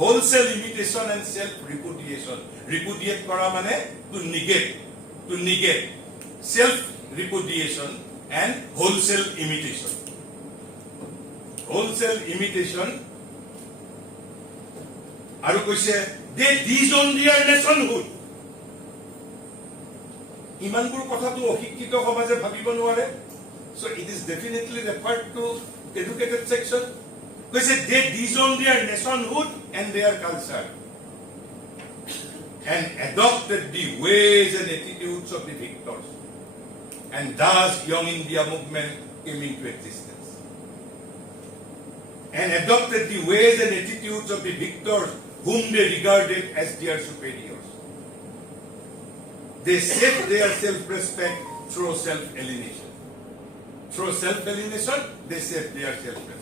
wholesale imitation and self repudiation repudiate কৰা মানে to negate self repudiation and wholesale imitation আৰু কৈছে they disown their nationhood ইমানবোৰ কথাটো অশিক্ষিত সমাজে ভাবিব নোৱাৰে. So it is definitely referred to educated section. Because they disown their nationhood and their culture and adopted the ways and attitudes of the victors. And thus Young India movement came into existence. And adopted the ways and attitudes of the victors whom they regarded as their superiors. They set their self-respect through self-alienation. Through self-alienation, they set their self-respect.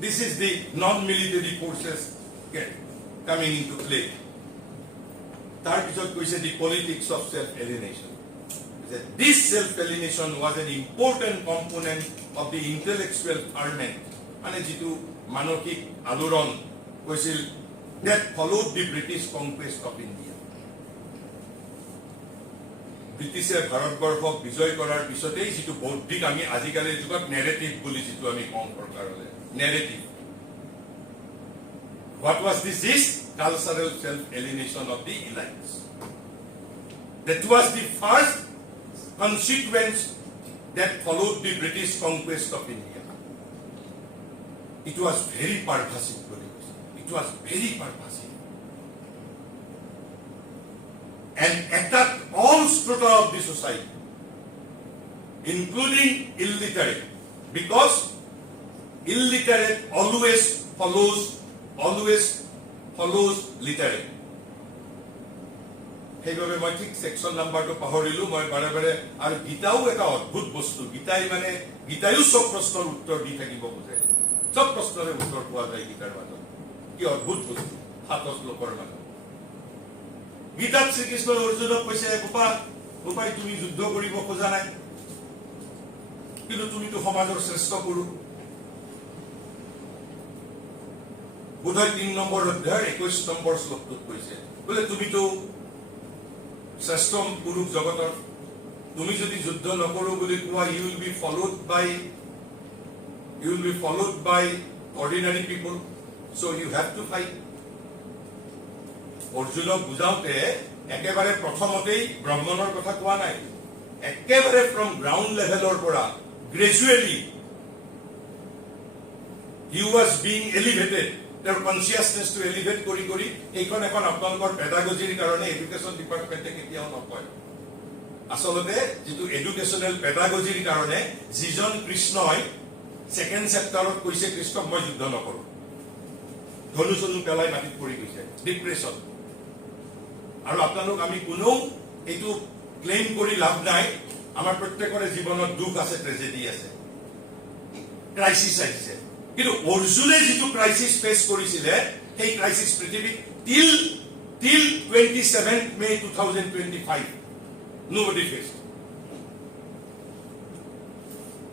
This is the non-military forces coming into play. Tarpisot কৈছে the politics of self-alienation. This self-alienation was an important component of the intellectual ferment. মানে যেটো মানসিক আলোড়ন কৈছিল that followed the British conquest of India. ব্ৰিটিছে ভাৰতবৰ্ষক বিজয় কৰাৰ পিছতেই যেটো বৌদ্ধিক আমি আজিকালিৰ যুগত নেৰেটিভ বুলি যেটো আমি কওঁ প্ৰকাৰলে narrative. What was this cultural self-alienation of the elites. That was the first consequence that followed the British conquest of India. It was very pervasive. It was very pervasive. And attacked all strata of the society, including illiterate, because illiterate always follows literate. সেইভাবে মই ঠিক সেকশন নাম্বাৰটো পাহৰিলো মই বাৰে বাৰে আৰু গীতাও এটা অদ্ভুত বস্তু গীতায়ো সব প্ৰশ্নৰ উত্তৰ দি থাকিব বুজে সব প্ৰশ্নৰে উত্তৰ পোৱা যায় গীতাৰ মাজত কি অদ্ভুত বস্তু সাত শ্লোকৰ মাজত গীতাত শ্ৰীকৃষ্ণ অৰ্জুনক কৈছে গোপাই তুমি যুদ্ধ কৰিব খোজা নাই কিন্তু তুমিতো সমাজৰ শ্ৰেষ্ঠ পুৰুষ বোধহয় 3 নম্বৰ অধ্যায়ৰ 21 নম্বৰ শ্লোকটোত কৈছে বোলে তুমিতো শ্ৰেষ্ঠ পুৰুষ জগতৰ তুমি যদি যুদ্ধ নকৰো বুলি কোৱা you will be followed by ordinary people so you have to fight. অৰ্জুনক বুজাওতে একেবাৰে প্ৰথমতেই ব্ৰহ্মণৰ কথা কোৱা নাই একেবাৰে from ground levelৰ পৰা gradually he was being elevated. Their consciousness to elevate kori এইখন এখন আপোনালোকৰ পেডাগজিৰ কাৰণে এডুকেশন ডিপাৰ্টমেন্টে কেতিয়াও নকয় আসলতে যেটো এডুকেশনাল পেডাগজিৰ কাৰণে যিজন কৃষ্ণই সেকেন্ড চেপ্টাৰত কৈছে কৃষ্ণ মই যুদ্ধ নকৰো ধনুচনু পেলাই মাটিত পৰি গৈছে ডিপ্ৰেছন আৰু আপোনালোক আমি কোনো এইটো ক্লেইম কৰি লাভ নাই আমাৰ প্ৰত্যেকৰে জীৱনত দুখ আছে ট্ৰেজেডি আছে ক্ৰাইসিস আছে কিন্তু অৰ্জুনে যেটো ক্ৰাইসিস ফেস কৰিছিলে সেই ক্ৰাইসিস পৃথিৱী till 27th May 2025 nobody faced.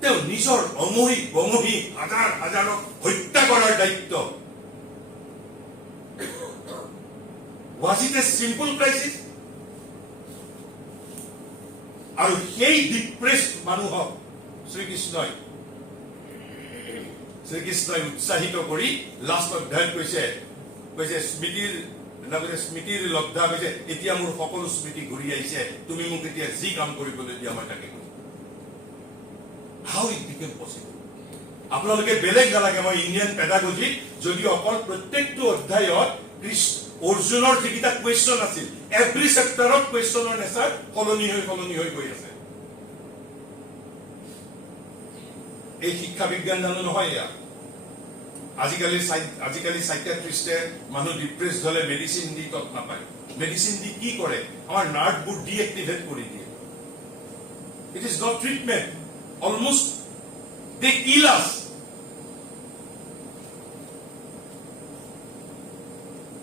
তেওঁ নিজৰ অমোহি হাজাৰক হত্যা কৰাৰ দায়িত্ব was it a simple crisis? আৰু সেই ডিপ্ৰেসড মানুহক শ্ৰীকৃষ্ণই উৎসাহিত কৰি লাষ্ট অধ্যায়ত কৈছে স্মৃতিৰ লব্ধা কৈছে এতিয়া মোৰ সকলো স্মৃতি ঘূৰি আহিছে তুমি মোক এতিয়া যি কাম কৰিবলৈ দিয়া মই তাকে কৰিম how it became possible আপোনালোকে বেলেগ নালাগে মই ইণ্ডিয়ান পেডাগজি যদি অকল প্ৰত্যেকটো অধ্যায়ত অৰ্জুনৰ যিকিটা কুৱেশ্যন আছিল এভৰি চেপ্টাৰত কুৱেশ্যনৰ নেচাৰ সলনি হৈ গৈ আছে এই শিক্ষা বিজ্ঞান জানো নহয় ইয়া আজিকালি সাইকিয়াট্ৰিস্টে মানুহ ডিপ্ৰেসড হলে মেডিসিন দি তত নাপায় মেডিসিন দি কি কৰে আমাৰ নাৰ্ভবোৰ ডিএক্টিভেট কৰি দিয়ে it is not treatment almost they kill us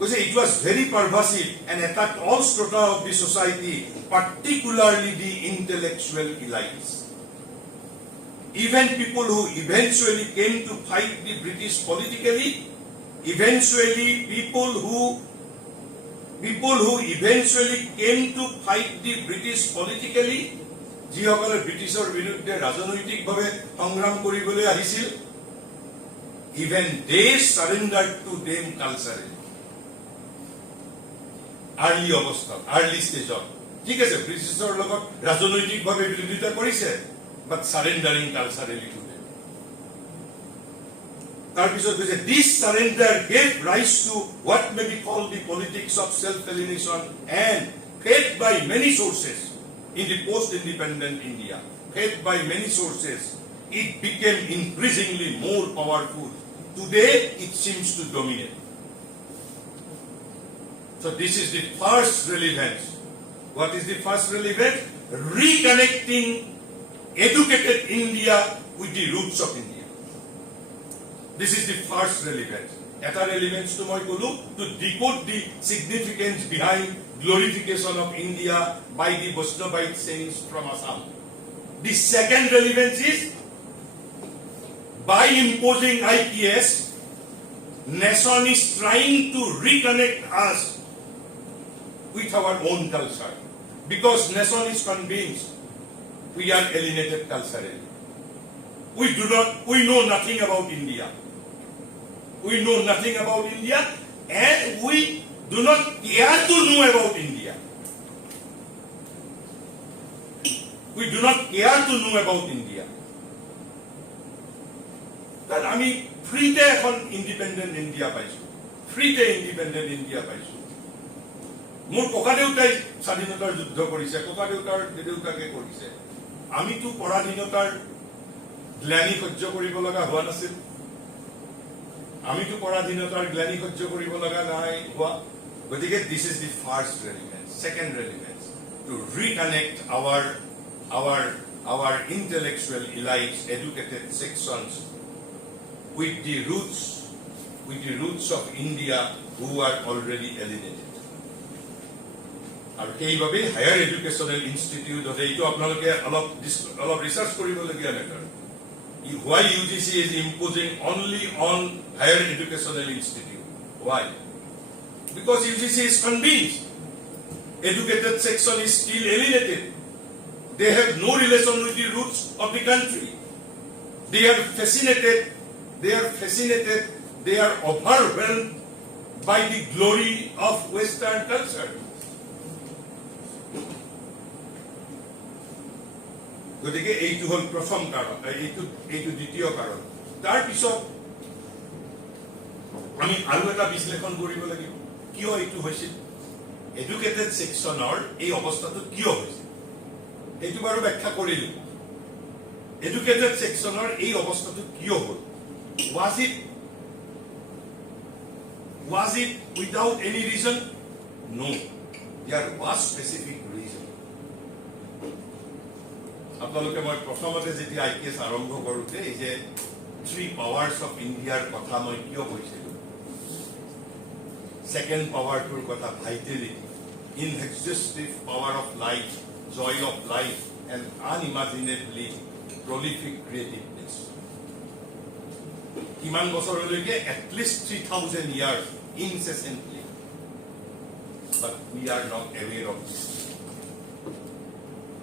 because it was very pervasive and attacked all strata of the society particularly the intellectual elites even people who eventually came to fight the British politically, eventually people who eventually came to fight the British politically, যিসকলে ব্ৰিটিছৰ বিৰুদ্ধে ৰাজনৈতিকভাৱে সংগ্ৰাম কৰিবলৈ আহিছিল, even they surrendered to them culturally. Early অৱস্থা, early stage. ঠিক আছে, ব্ৰিটিছৰ লগত ৰাজনৈতিকভাৱে বিৰোধিতা কৰিছে, but surrendering culturally to them. তাৰপিছত কৈছে, this surrender gave rise to what may be called the politics of self-alienation and fed by many sources in the post-independent India. Fed by many sources, it became increasingly more powerful. Today, it seems to dominate. So this is the first relevance. What is the first relevance? Reconnecting educated India with the roots of India. This is the first relevance. Eta relevance to moi kolu to decode the significance behind glorification of India by the Vaishnavite saints from Assam. The second relevance is by imposing IPS, nation is trying to reconnect us with our own culture, because nation is convinced we are alienated culturally. We know nothing about India. We know nothing about India, and we do not care to know about India. We do not care to know about India. That I mean, free day on independent India paইছো. Free day independent India paইছো. মোৰ ককা দেউতাই স্বাধীনতাৰ যুদ্ধ কৰিছে, ককা দেউতাৰ দেউতাকে কৰিছে। আমিতো পৰাধীনতাৰ গ্লানি সহ্য কৰিব লগা হোৱা নাছিল। আমিতো পৰাধীনতাৰ গ্লানি সহ্য কৰিব লগা নাই হোৱা। গতিকে this is the first relevance. Second relevance, to reconnect our intellectual elites, educated sections with the roots of India who are already alienated. আৰু এইভাবে হায়াৰ এডুকেশ্যনেল ইনষ্টিটিউটত এইটো আপোনালোকে অলপ ৰিচাৰ্চ কৰিবলগীয়া matter. Why UGC is imposing only on higher educational institute? Why? Because UGC is convinced educated section is still alienated. They have no relation with the roots of the country. They are fascinated, they are overwhelmed by the glory of Western culture. গতিকে এইটো হল প্ৰথম কাৰণ, এইটো দ্বিতীয় কাৰণ। তাৰপিছত আমি আৰু এটা বিশ্লেষণ কৰিব লাগিব, কিয় এইটো হৈছিল, এডুকেটেড সেকশনৰ এই অৱস্থাটো কিয় হৈছিল, এইটো বাৰু ব্যাখ্যা কৰিলো। এডুকেটেড সেকশনৰ এই অৱস্থাটো কিয় হ'ল? Was it without any reason? No, there was specific reason. আপোনালোকে মই প্ৰথমতে যেতিয়া IPS আৰম্ভ কৰোতে এই যে থ্ৰী পাৱাৰ্স অফ ইণ্ডিয়াৰ কথা মই কিয় কৈছিলো, সেকেন্ড পাৱাৰটোৰ কথা vitality, inexhaustive power of life, joy of life and unimaginably prolific creativeness. কিমান বছৰলৈকে? at least 3000 years incessantly, but we are not aware of this.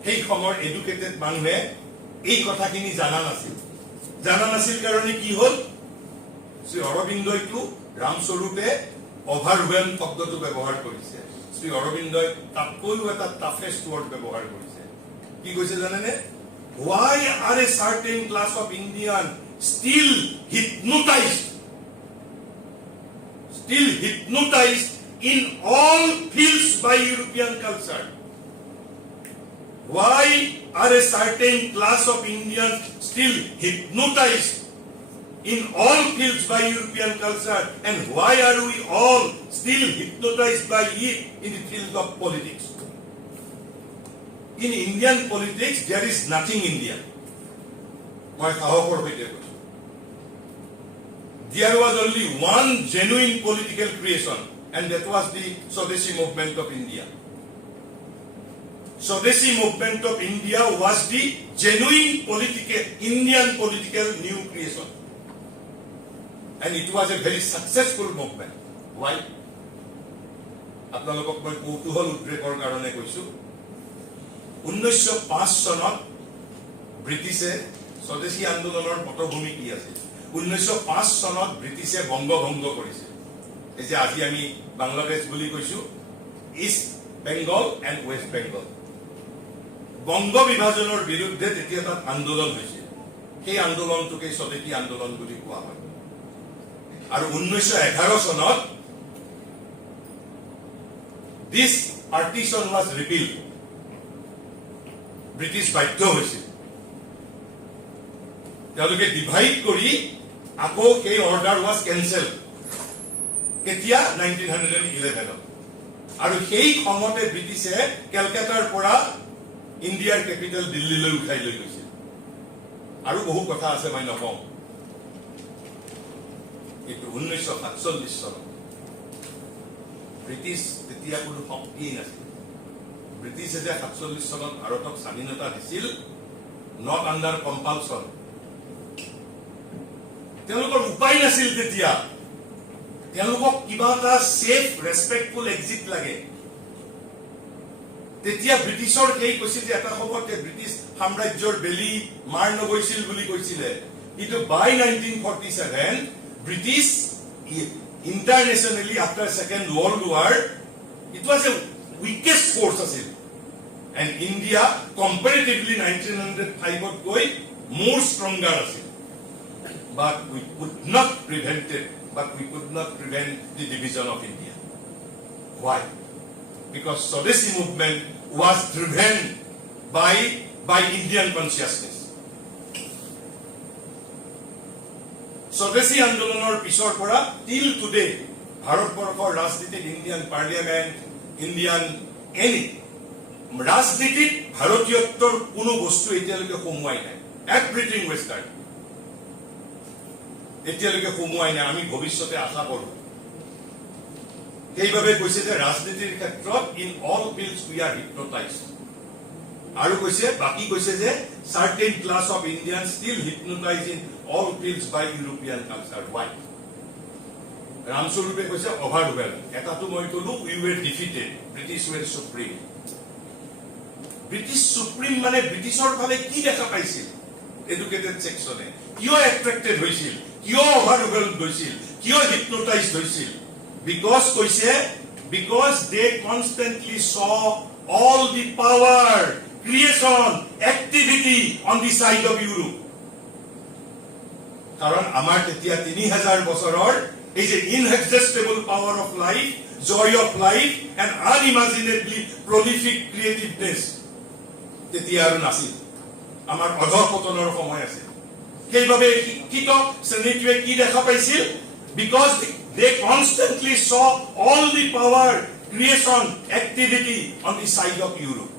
সেই সময়ৰ এডুকেটেড মানুহে এই কথাখিনি জানা নাছিল কাৰণে কি হ'ল, শ্ৰী অৰবিন্দইটো ৰামস্বৰূপে অভাৰৱেলম শব্দটো ব্যৱহাৰ কৰিছে। শ্ৰী অৰবিন্দই তাতকৈও এটা টাফেষ্ট ৱৰ্ড ব্যৱহাৰ কৰিছে। কি কৈছে জানেনে? Why are a certain class of Indian still hypnotized in all fields by European culture? Why are a certain class of Indians still hypnotized in all fields by European culture, and why are we all still hypnotized by it in the field of politics? In Indian politics, there is nothing Indian. There was only one genuine political creation, and that was the Swadeshi movement of India. Swadeshi movement of India was the genuine Indian political new creation. And it was a very successful movement. Why? আপোনালোকক মই কৌতূহল উদ্ৰেকৰ কাৰণে কৈছো 1905 চনত ব্ৰিটিছে স্বদেশী আন্দোলনৰ পটভূমি কি আছিল 1905 চনত ব্ৰিটিছে বংগভংগ কৰিছে এই যে আজি আমি বাংলাদেশ বুলি কৈছো east Bengal and West Bengal Banga বিভাজনৰ বিৰুদ্ধে তেতিয়া তাত আন্দোলন হৈছিল সেই আন্দোলনটোকে স্বদেশী আন্দোলন বুলি কোৱা হয় আৰু 1911 চনত this partition was repealed British বাধ্য হৈছিল তেওঁলোকে ডিভাইড কৰি আকৌ সেই অৰ্ডাৰ was cancelled কেতিয়া 1911 আৰু সেই সময়তে ব্ৰিটিছে কলকাতাৰ পৰা ইণ্ডিয়াৰ কেপিটেল দিল্লীলৈ উঠাই লৈ গৈছিল আৰু বহু কথা আছে মই নকওঁ কিন্তু 1947 চনত ব্ৰিটিছ তেতিয়া কোনো শক্তি নাছিল ব্ৰিটিছে যে 47 চনত ভাৰতক স্বাধীনতা দিছিল নট আণ্ডাৰ কম্পালছন তেওঁলোকৰ উপায় নাছিল তেতিয়া তেওঁলোকক কিবা এটা সেফ ৰেসপেক্টফুল এক্সিট লাগে তেতিয়া ব্ৰিটিছৰ সেই কৈছিল যে এটা সময়তে ব্ৰিটিছ সাম্ৰাজ্যৰ বেলি মাৰ নগৈছিল বুলি কৈছিলে কিন্তু বাই 1947 British internationally after second world war it was a weakest force asil and India comparatively 1905 ot goi more stronger asil but we could not prevent the division of India why because Swadeshi movement was driven by Indian consciousness Swadeshi আন্দোলনৰ পিছৰ পৰা till today ভাৰতবৰ্ষৰ ৰাজনীতিত ইণ্ডিয়ান পাৰ্লিয়ামেণ্ট ইণ্ডিয়ান এনি ৰাজনীতিত ভাৰতীয়ত্বৰ কোনো বস্তু এতিয়ালৈকে সোমোৱাই নাই এভৰিথিং ৱেষ্টাৰ্ণ এতিয়ালৈকে সোমোৱাই নাই আমি ভৱিষ্যতে আশা কৰো সেইভাবে কৈছে যে ৰাজনীতিৰ ক্ষেত্ৰত in all fields we are hypnotized আৰু কৈছে বাকি কৈছে যে certain class of Indians still hypnotized in all fields by European culture why Ramswarupe কৈছে overwhelmed এটাটো মই কলো we were defeated British were supreme British supreme মানে ব্ৰিটিছৰ ফালে কি দেখা পাইছিল এডুকেটেড সেকশনে কিয় অ্যাট্ৰাক্টেড হৈছিল কিয় overwhelmed হৈছিল কিয় hypnotized হৈছিল because they constantly saw all the power creation activity on the side of Europe karon amar tetia 3000 bosorer ei je inexhaustible power of life joy of life and unimaginably prolific creativeness tetia aru nasil amar odhopotonor somoy ase heibabe kito senitwe ki dekha paisil because they constantly saw all the power creation activity on the side of Europe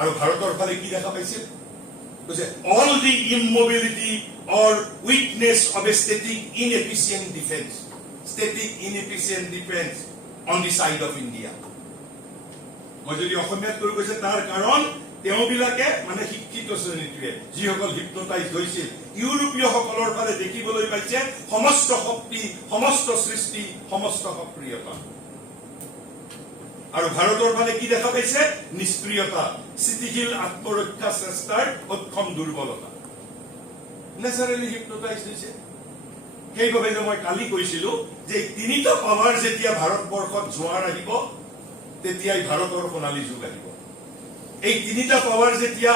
আৰু ভাৰতৰ ফালে কি দেখা পাইছিল কৈছে all the immobility or weakness of a static inefficient defense on the side of India মই যদি অসমীয়াত কৈ কৈছে তাৰ কাৰণ তেওঁবিলাকে মানে শিক্ষিত শ্ৰেণীটোৱে যিসকল হিপনোটাইজ হৈছিল ইউৰোপীয় সকলৰ ফালে দেখিবলৈ পাইছে সমস্ত শক্তি সমস্ত সৃষ্টি সমস্ত সক্ৰিয়তা আৰু ভাৰতৰ ফালে কি দেখা পাইছে নিষ্ক্ৰিয়তা স্থিতিশীল আত্মৰক্ষা চেষ্টাৰ অক্ষম দুৰ্বলতা নেচাৰেলি হিপনোটাইজ হৈছে সেইভাবে যে মই কালি কৈছিলো যে তিনিটা পাৱাৰ যেতিয়া ভাৰতবৰ্ষত জোৱাৰ আহিব তেতিয়াই ভাৰতৰ সোণালী যুগ আহিব এই তিনিটা পাৱাৰ যেতিয়া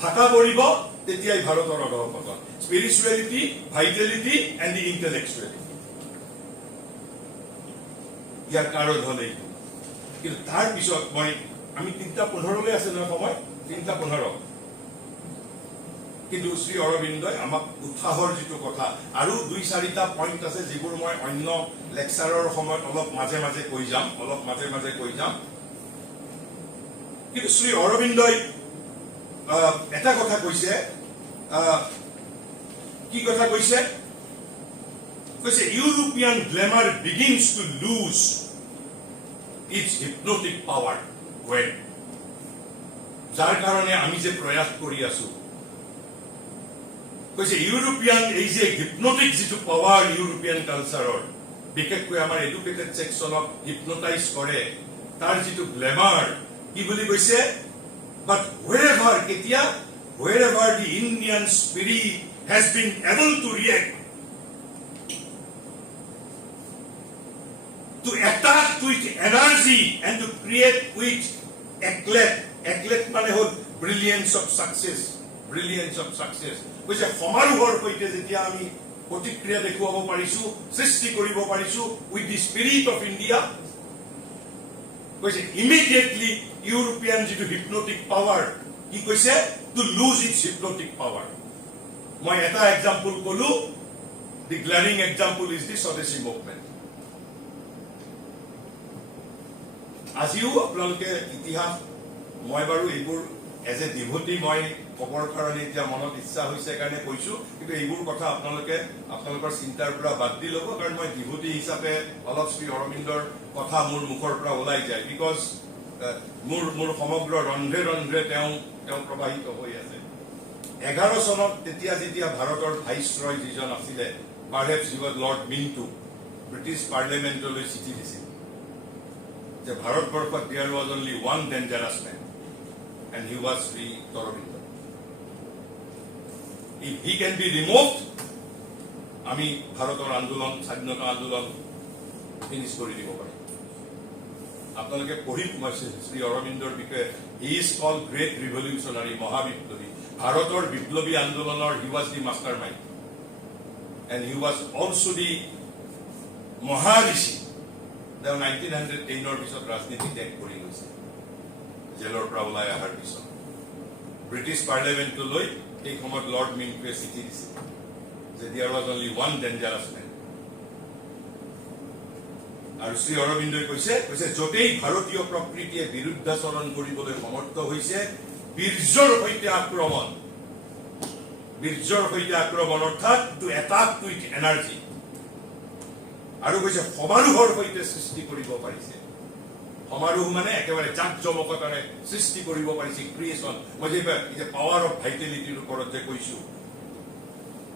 ফাকা পৰিব তেতিয়াই ভাৰতৰ অধঃপতন স্পিৰিচুৱেলিটি ভাইটেলিটি এণ্ড দি ইন্টেলেকচুৱেলিটি ইয়াৰ কাৰণ হলে কিন্তু তাৰ পিছত মই আমি 3:15 লৈ আছে ন সময় 3:15 কিন্তু শ্ৰী অৰবিন্দই আমাক উৎসাহৰ যিটো কথা আৰু 2-4টা পইণ্ট আছে যিবোৰ মই অন্য লেকচাৰৰ সময়ত অলপ মাজে মাজে কৈ যাম কিন্তু শ্ৰী অৰবিন্দই এটা কথা কৈছে কি কথা কৈছে European glamour begins to lose its hypnotic power when যাৰ কাৰণে আমি যে প্ৰয়াস কৰি আছো কৈছে ইউৰোপিয়ান এই যে হিপনোটিক যেটো পাৱাৰ ইউৰোপিয়ান কালচাৰৰ বিশেষকৈ আমাৰ এডুকেটেড সেকশনক হিপনোটাইজ কৰে তাৰ যেটো গ্ল্যামাৰ কি বুলি কৈছে but wherever the Indian spirit has been able to react to attack with energy and to create with eclat মানে হল brilliance of success কৈছে সমাৰোহৰ সৈতে যেতিয়া আমি প্ৰতিক্ৰিয়া দেখুৱাব পাৰিছো সৃষ্টি কৰিব পাৰিছো with the spirit of India কৈছে immediately European যেটো hypnotic power কি কৈছে to lose its hypnotic power মই এটা example কলো the glaring example is the Swadeshi movement আজিও আপোনালোকে ইতিহাস মই বাৰু এইবোৰ এজ এ ডিভোটি মই খবৰ কাৰণে এতিয়া মনত ইচ্ছা হৈছে কাৰণে কৈছো কিন্তু এইবোৰ কথা আপোনালোকৰ চিন্তাৰ পৰা বাদ দি ল'ব কাৰণ মই ডিভোটি হিচাপে অলপ শ্ৰী অৰবিন্দৰ কথা মোৰ মুখৰ পৰা ওলাই যায় বিকজ মোৰ সমগ্ৰ ৰন্ধে ৰন্ধে তেওঁ প্ৰবাহিত হৈ আছে 11 চনত তেতিয়া যেতিয়া ভাৰতৰ ভাইসৰয় যিজন আছিলে perhaps he was Lord Minto British পাৰ্লিমেণ্টলৈ চিঠি দিছিল যে ভাৰতবৰ্ষত there was only one dangerous man and he was Sri Aurobindo. If he can be removed, আমি ভাৰতৰ আন্দোলন স্বাধীনতা আন্দোলন ফিনিশ কৰি দিব পাৰিম আপোনালোকে পঢ়ি সোমাইছে শ্ৰী অৰবিন্দৰ বিষয়ে he is called great revolutionary মহাবিপ্লৱী ভাৰতৰ বিপ্লৱী আন্দোলনৰ he was the mastermind and he was also the মহাৰিষি তেওঁ 1910 পিছত ৰাজনীতি ত্যাগ কৰি গৈছে জেলৰ পৰা ওলাই অহাৰ পিছত ব্ৰিটিছ পাৰ্লিমেণ্টলৈ এই সময়ত লৰ্ড মিন্টুৱে চিঠি দিছিল যে there was only one dangerous man আৰু শ্ৰী অৰবিন্দই কৈছে যতেই ভাৰতীয় প্ৰকৃতিয়ে বিৰুদ্ধাচৰণ কৰিবলৈ সমৰ্থ হৈছে বীৰ্যৰ সৈতে আক্ৰমণ অৰ্থাৎ টু এটাক উইথ এনাৰ্জি আৰু কৈছে সমাৰোহৰ সৈতে সৃষ্টি কৰিব পাৰিছে সমাৰোহ মানে একেবাৰে জাকজমকতাৰে সৃষ্টি কৰিব পাৰিছে ক্ৰিয়েচন মই যে পাৱাৰ অফ ভাইটেলিটিৰ ওপৰত যে কৈছো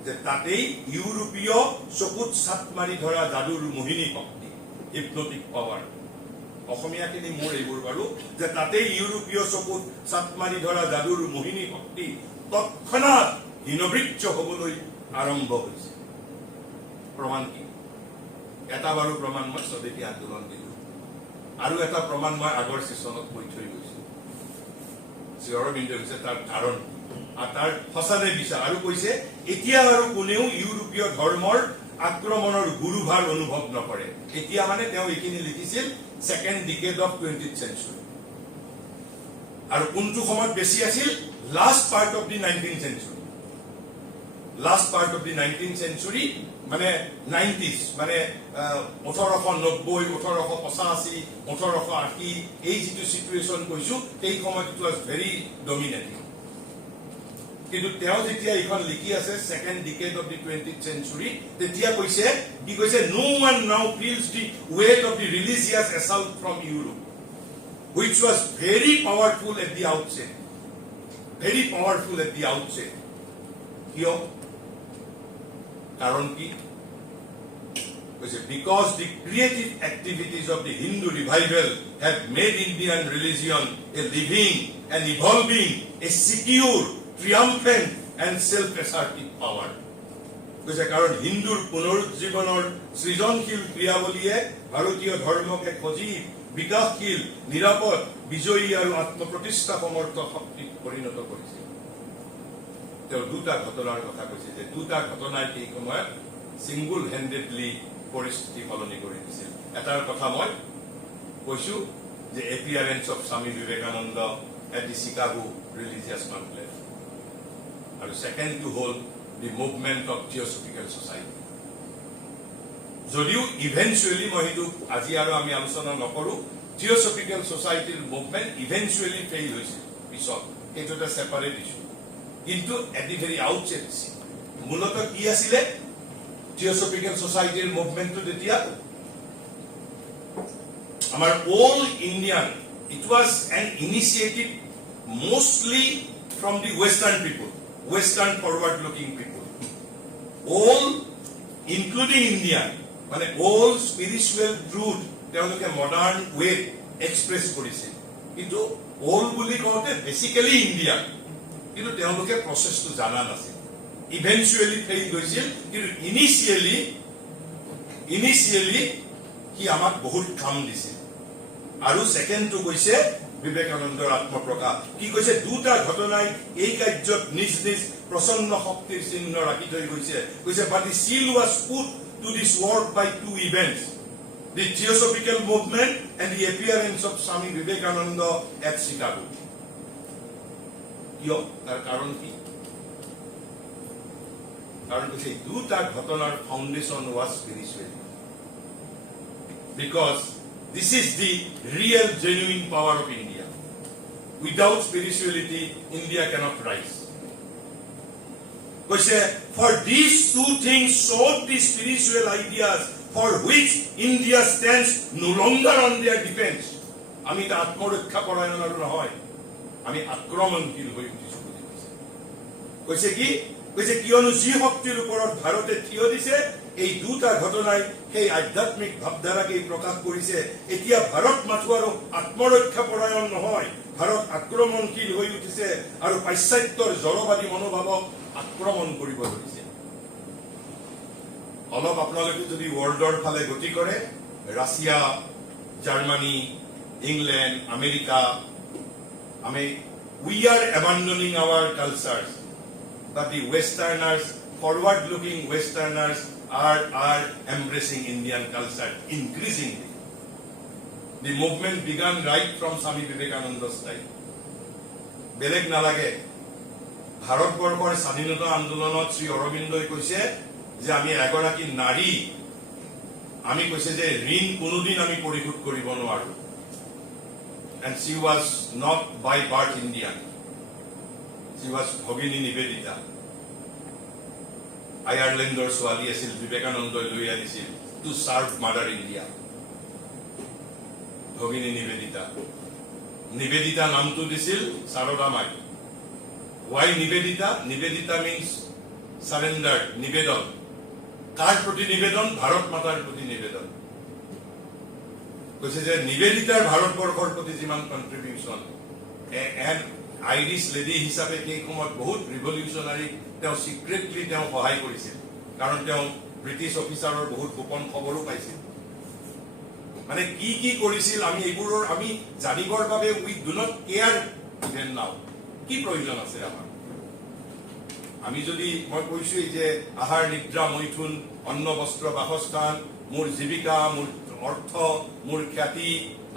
যে তাতেই ইউৰোপীয় চকুত ছাট মাৰি ধৰা যাদুৰ মোহিনী শক্তি হিপনোটিক পাৱাৰ অসমীয়াখিনি মোৰ এইবোৰ বাৰু যে তাতেই ইউৰোপীয় চকুত ছাট মাৰি ধৰা যাদুৰ মোহিনী শক্তি তৎক্ষণাৎ হীনবৃত্য হ'বলৈ আৰম্ভ হৈছে প্ৰমাণ কি এটা বাৰু প্ৰমাণ মই স্বদেশী আন্দোলন দিলো আৰু এটা প্ৰমাণ মই আগৰ সেশনত কৈ থৈ গৈছো শ্ৰী অৰবিন্দ হৈছে তাৰ কাৰণ আৰু তাৰ ফসাদে বিচাৰ আৰু কৈছে এতিয়া আৰু কোনেও ইউৰোপীয় ধৰ্মৰ আক্ৰমণৰ গুৰুভাৰ অনুভৱ নকৰে এতিয়া মানে তেওঁ এইখিনি লিখিছিল second decade of 20th century আৰু কোনটো সময়ত বেছি আছিল last part of the 19th century মানে 90s মানে 1890 1885 1880 এই যেটো সিচুৱেচন কৈছো এই সময়ত ইট ওয়াজ ভেৰি ডমিনেন্ট কিন্তু তেওঁ যেতিয়া এখন লিখি আছে second decade of the 20th century তেতিয়া কৈছে নো ওয়ান নাও feels the weight of the religious assault from Europe which was very powerful at the outset কিয় কারণ কি because the creative activities of the Hindu revival have made Indian religion a living and evolving, a secure, triumphant and self-assertive power. কারণ হিন্দুৰ পুনৰুজ্জীৱনৰ সৃজনশীল ক্ৰিয়াৱলীয়ে ভাৰতীয় ধৰ্মক এক সজীৱ বিকাশশীল নিৰাপদ বিজয়ী আৰু আত্মপ্ৰতিষ্ঠা সমৰ্থ শক্তিত পৰিণত কৰিছে তেওঁ দুটা ঘটনাৰ কথা কৈছে যে দুটা ঘটনাই এই সময়ত সিঙ্গল হ্যান্ডেডলি পৰিস্থিতি সলনি কৰি দিছিল এটাৰ কথা মই কৈছো যে appearance of Swami Vivekananda at the Chicago religious conclave আৰু second to all the movement of theosophical society যদিও ইভেন্চুৱেলি মই সেইটো আজি আৰু আমি আলোচনা নকৰো থিওসফিক্যাল সোসাইটিৰ মুভমেন্ট ইভেন্চুৱেলি ফেইল হৈছিল পিছত এইটো এটা সেপাৰেট ইস্যু কিন্তু এট দি ভেৰি আউটসেট মূলত কি আছিলে থিওসফিক্যাল সোসাইটিৰ মুভমেন্টটো তেতিয়া আমাৰ all Indian it was an initiative mostly from the Western people, Western forward-looking people. All, including India, মানে all spiritual truth তেওঁলোকে modern way express কৰিছে. কিন্তু all বুলি কওঁতে basically India. কিন্তু তেওঁলোকে processটো জানা নাছিল. Eventually fail গৈছিল, কিন্তু initially কি আমাক বহুত কাম দিছে. আৰু সেকেন্ডটো কৈছে বিবেকানন্দৰ আত্মপ্ৰকাশ. কি কৈছে দুটা ঘটনাই এই কাৰ্যত নিজ নিজ প্ৰচন্ন শক্তিৰ চিহ্ন ৰাখি থৈ গৈছে. কৈছে but the seal was put to this work by two events, the Theosophical movement and the appearance of Swami Vivekananda at Chicago. কিয়? তাৰ কাৰণ কি? কাৰণ কৈছে দুটা ঘটনাৰ foundation was spiritual. Because this is the real genuine power of India. Without spirituality, India cannot rise. Because for these two things showed the spiritual ideas for which India stands no longer on their defense. আমি এটা আত্মৰক্ষা পৰায়ণ নহয়, আমি আক্ৰমণশীল হৈ উঠিছো বুলি কৈছে. কৈছে কি? কৈছে কিয়নো যি শক্তিৰ ওপৰত ভাৰতে থিয় দিছে, এই দুটা ঘটনাই সেই আধ্যাত্মিক ভাৱধাৰাকেই প্ৰকাশ কৰিছে. এতিয়া ভাৰত মাথো আৰু আত্মৰক্ষা পৰায়ণ নহয়, ভাৰত আক্ৰমণশীল হৈ উঠিছে আৰু পাশ্চাত্যৰ জড়বাদী মনোভাৱক আক্ৰমণ কৰিব ধৰিছে. অলপ আপোনালোকে যদি ৱৰ্ল্ডৰ ফালে গতি কৰে, Russia, Germany, England, America, we are abandoning our cultures, but the Westerners, forward-looking Westerners are embracing Indian culture increasingly. The movement began right from Swami Vivekananda's time. বেলেগ নালাগে, ভাৰতবৰ্ষৰ স্বাধীনতা আন্দোলনত শ্ৰী অৰবিন্দই কৈছে যে আমি এগৰাকী নাৰী, আমি কৈছে যে ঋণ কোনোদিন আমি পৰিশোধ কৰিব নোৱাৰো. And she was not by birth Indian. She was Bhagini Nivedita. আয়াৰলেণ্ডৰ ছোৱালী আছিল, বিবেকানন্দই লৈ আনিছিল to serve Mother India. ভগিনী নিবেদিতা. নিবেদিতা নামটো দিছিল সাৰদা মাই. Why Nivedita? Nivedita means surrender, নিবেদন. কাৰ প্ৰতি নিবেদন? ভাৰত মাতাৰ প্ৰতি নিবেদন. কৈছে যে নিবেদিতাৰ ভাৰতবৰ্ষৰ প্ৰতি যিমান কন্ট্ৰিবিউচন, এণ্ড আইৰিছ লেডি হিচাপে সেই সময়ত বহুত ৰিভলিউচনাৰী তেওঁ সিক্ৰেটলি তেওঁ সহায় কৰিছিল, কাৰণ তেওঁ ব্ৰিটিছ অফিচাৰৰ বহুত গোপন খবৰো পাইছিল. মানে কি কি কৰিছিল আমি এইবোৰৰ আমি জানিবৰ বাবে we do not care even now. কি প্ৰয়োজন আছে আমাৰ? আমি যদি মই কৈছো যে আহাৰ, নিদ্ৰা, মৈথুন, অন্ন, বস্ত্ৰ, বাসস্থান, মোৰ জীৱিকা, মোৰ অৰ্থ, মোৰ খ্যাতি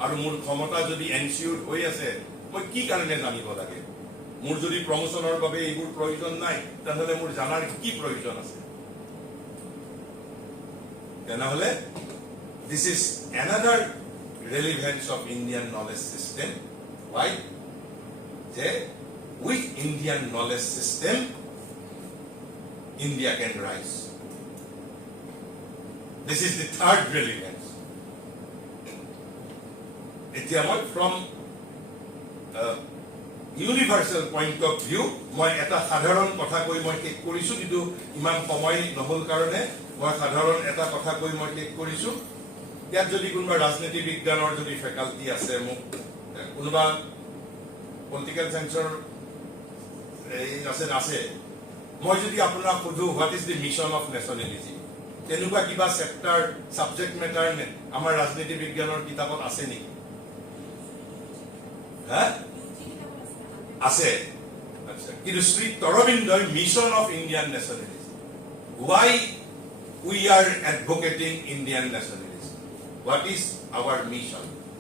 আৰু মোৰ ক্ষমতা যদি এনচিউৰ হৈ আছে, মই কি কাৰণে জানিব লাগে? মোৰ যদি প্ৰমোচনৰ বাবে এইবোৰ প্ৰয়োজন নাই, তেনেহলে মোৰ জানাৰ কি প্ৰয়োজন আছে? তেনেহলে this is another relevance of Indian knowledge system. Why? With Indian knowledge system, India can rise. This is the third relevance. From universal point of view, মই এটা সাধাৰণ কথা কৈ মই শেষ কৰিছো, কিন্তু ইমান সময় নহল কাৰণে মই সাধাৰণ এটা কথা কৈ মই শেষ কৰিছো. ইয়াত যদি কোনোবা ৰাজনীতি বিজ্ঞানৰ যদি ফেকাল্টি আছে, মোক কোনোবা পলিটিকেল সায়েন্সৰ আছে, মই যদি আপোনাক সোধো what is the mission of nationalism, তেনেকুৱা কিবা চেপ্টাৰ সাবজেক্ট মেটাৰ আমাৰ ৰাজনীতি বিজ্ঞানৰ কিতাপত আছে নেকি? আছে. আচ্ছা, কিন্তু শ্ৰী অৰবিন্দই mission of Indian nationalism, why we are advocating Indian nationalism, what is our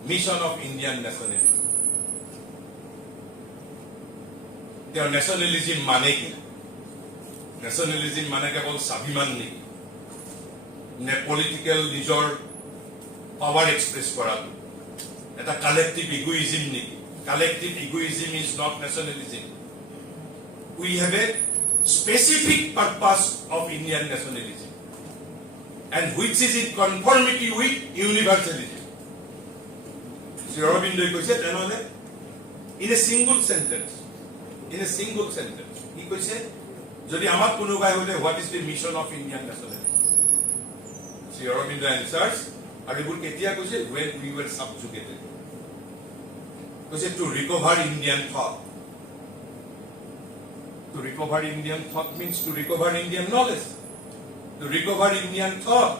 mission of Indian nationalism? The nationalism মানে কি? Nationalism মানে কেৱল স্বাভিমান নেকি? নে পলিটিক্যাল নিজৰ পাৱাৰ এক্সপ্ৰেছ কৰাটো? এটা কালেক্টিভ ইগোইজম নেকি? Collective egoism is not nationalism. We have a specific purpose of Indian nationalism, and which is in conformity with universalism. So Sri Aurobindo কৈছে তেনেহলে in a single sentence he কৈছে যদি আমাক কোনোবাই হলে what is the mission of Indian nationalism? Sri Aurobindo answers, আৰু এইবোৰ কেতিয়া কৈছে? When we were subjugated. কৈছে to recover Indian thought. To recover Indian thought means to recover Indian knowledge. To recover Indian thought.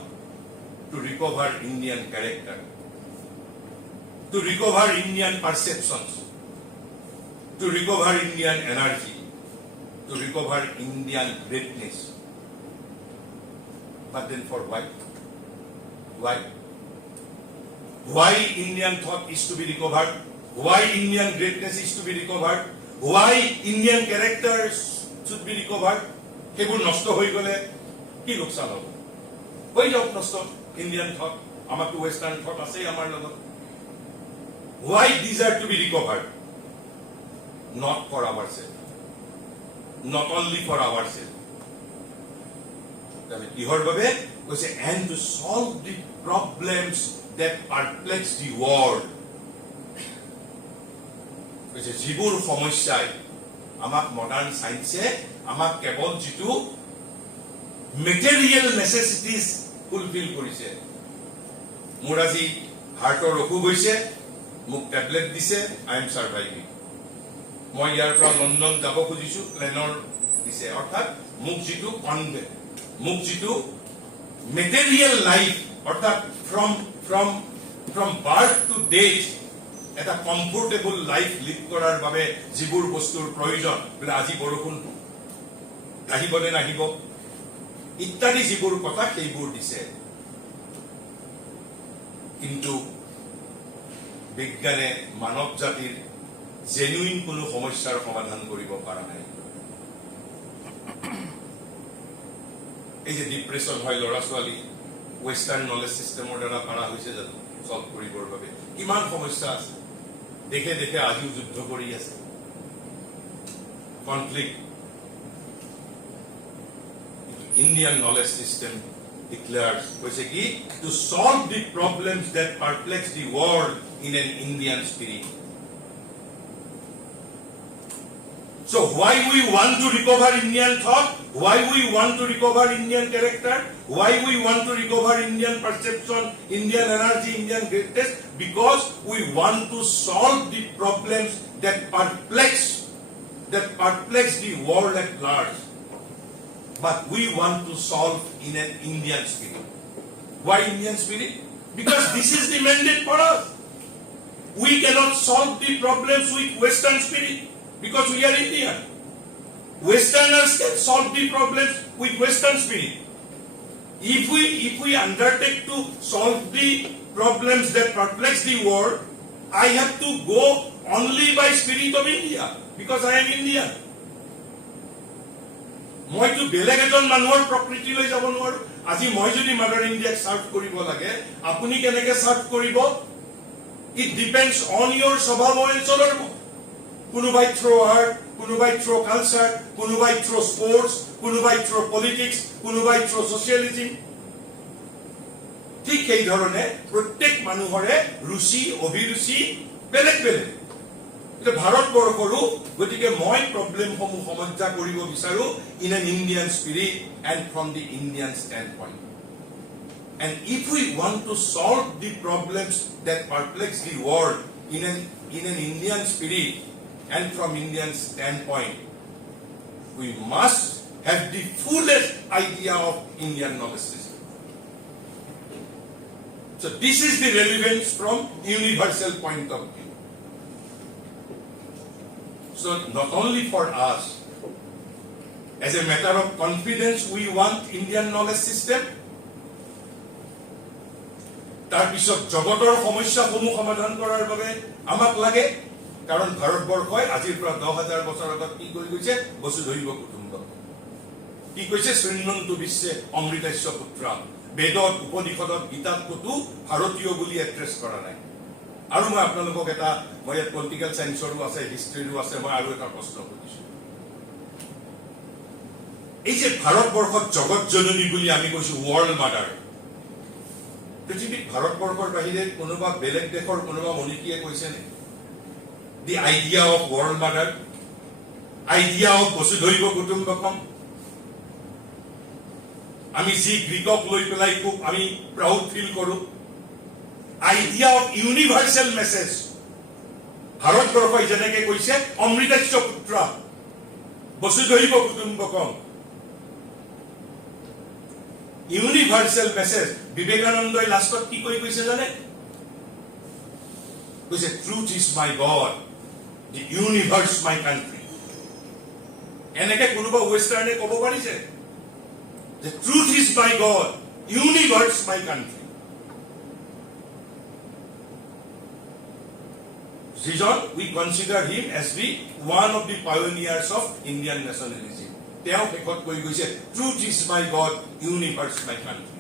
To recover Indian character. To recover Indian perceptions. To recover Indian energy. To recover Indian greatness. But then for why? Why Indian thought is to be recovered? Why Indian greatness is to be recovered? Why Indian characters should be recovered? সেইবোৰ নষ্ট হৈ গলে কি লোকসান হ'ব? হৈ যাওক নষ্ট Indian thought. আমাৰটো western thought আছে আমাৰ লগত. Why these are to be recovered? Not for ourselves. Not only for ourselves. কিহৰ বাবে? কৈছে and to solve the problems that perplex the world. কৈছে যিবোৰ সমস্যাই আমাক মডাৰ্ণ সায়েন্সে আমাক কেৱল যিটো মেটেৰিয়েল নেসেসিটিজ ফুলফিল কৰিছে। মোৰ আজি হাৰ্টৰ অসুখ হৈছে, মোক টেবলেট দিছে, আই এম সাৰ্ভাইভিং। মই ইয়াৰ পৰা লণ্ডন যাব খুজিছো, প্লেনৰ দিছে। অৰ্থাৎ মোক যিটো মেটেৰিয়েল লাইফ, অৰ্থাৎ ফ্ৰম বাৰ্থ টু ডেথ এটা কমফৰ্টেবল লাইফ লিভ কৰাৰ বাবে যিবোৰ বস্তুৰ প্ৰয়োজন, বোলে আজি বৰষুণ আহিব নে নাহিব ইত্যাদি যিবোৰ কথা, সেইবোৰ দিছে। কিন্তু বিজ্ঞানে মানৱ জাতিৰ জেনুইন কোনো সমস্যাৰ সমাধান কৰিব পৰা নাই। এই যে ডিপ্ৰেছন হয় ল'ৰা ছোৱালী, ৱেষ্টাৰ্ণ নলেজ চিষ্টেমৰ দ্বাৰা পাৰা হৈছে জানো সলভ কৰিবৰ বাবে? কিমান সমস্যা আছে, দেখে দেখে আজিও যুদ্ধ কৰি আছে, conflict. Indian knowledge system declares, কৈছে কি, to solve the problems that perplex the world in an Indian spirit. So why we want to recover Indian thought? Why we want to recover Indian character? Why we want to recover Indian perception, Indian energy, Indian greatness? Because we want to solve the problems that perplex the world at large. But we want to solve in an Indian spirit. Why Indian spirit? Because this is the mandate for us. We cannot solve the problems with Western spirit because we are Indian. Westerners can solve the problems with Western spirit. If we undertake to solve the problems that perplex the world, I have to go only by spirit of India because I am Indian. মইতো বেলেগ এজন মানুহৰ প্ৰকৃতিলৈ যাব নোৱাৰো। আজি মই যদি মাদাৰ ইণ্ডিয়াক সাৰ্ভ কৰিব লাগে, আপুনি কেনেকৈ সাৰ্ভ কৰিব? ইট ডিপেন্ডস অন ইয়োৰ স্বভাৱ অঞ্চলৰ। কোনোবাই থ্ৰু আৰ্ট, কোনোবাই থ্ৰু কালচাৰ, কোনোবাই থ্ৰু স্পৰ্টস, কোনোবাই থ্ৰু পলিটিক্স, কোনোবাই থ্ৰু ছচিয়েলিজিম। ঠিক সেই ধৰণে প্ৰত্যেক মানুহৰে ৰুচি অভিৰুচি বেলেগ বেলেগ। ভাৰতবৰ্ষৰো গতিকে মই প্ৰব্লেমসমূহ সমাধা কৰিব বিচাৰো in an Indian spirit and from the Indian standpoint. And if we want to solve the problems that perplex the world in an Indian spirit and from Indian standpoint, we must have the fullest idea of Indian knowledge system. So this is the relevance from universal point of view. So not only for us, as a matter of confidence, we want Indian knowledge system. তাৰপিছত জগতৰ সমস্যাসমূহ সমাধান কৰাৰ বাবে আমাক লাগে, কাৰণ ভাৰতবৰ্ষই আজিৰ পৰা 10,000 বছৰ আগত কি কৰি গৈছে? বসুধৈৱ কুটুম্বকম। কি কৈছে? শৃণ্বন্তু বিশ্বে অমৃতস্য পুত্ৰা। বেদত, উপনিষদত, গীতাত কতো ভাৰতীয় বুলি এড্ৰেছ কৰা নাই। আৰু মই আপোনালোকক মই ইয়াত পলিটিকেল সায়েন্সৰো আছে, হিষ্ট্ৰীৰো আছে, মই আৰু এটা প্ৰশ্ন সুধিছো। এই যে ভাৰতবৰ্ষত জগত জননী বুলি আমি কৈছো, ৱৰ্ল্ড মাদাৰ, পৃথিৱীত ভাৰতবৰ্ষৰ বাহিৰে কোনোবা বেলেগ দেশৰ কোনোবা মনীষীয়ে কৈছেনে the idea of world mother, idea of বসুধৈৱ কুটুম্বকম? আমি যি গ্ৰীকক লৈ পেলাই খুব আমি প্ৰাউড ফিল কৰো, আইডিয়া অফ ইউনিভাৰ্চেল মেছেজ ভাৰতবৰ্ষই যেনেকে কৈছে অমৃতাস্য পুত্ৰ বসুধৈৱ কুটুম্বকম, ইউনিভাৰ্চেল মেছেজ। বিবেকানন্দই লাষ্টত কি কৈ কৈছে জানে? কৈছে truth is my God, the universe my country. এনেকে কোনোবা ৱেষ্টাৰ্ণে ক'ব পাৰিছে যে truth is my God, universe my country? যিজন we consider him as the one of the pioneers of Indian nationalism. তেওঁ শেষত কৈ গৈছে truth is my God, universe my country.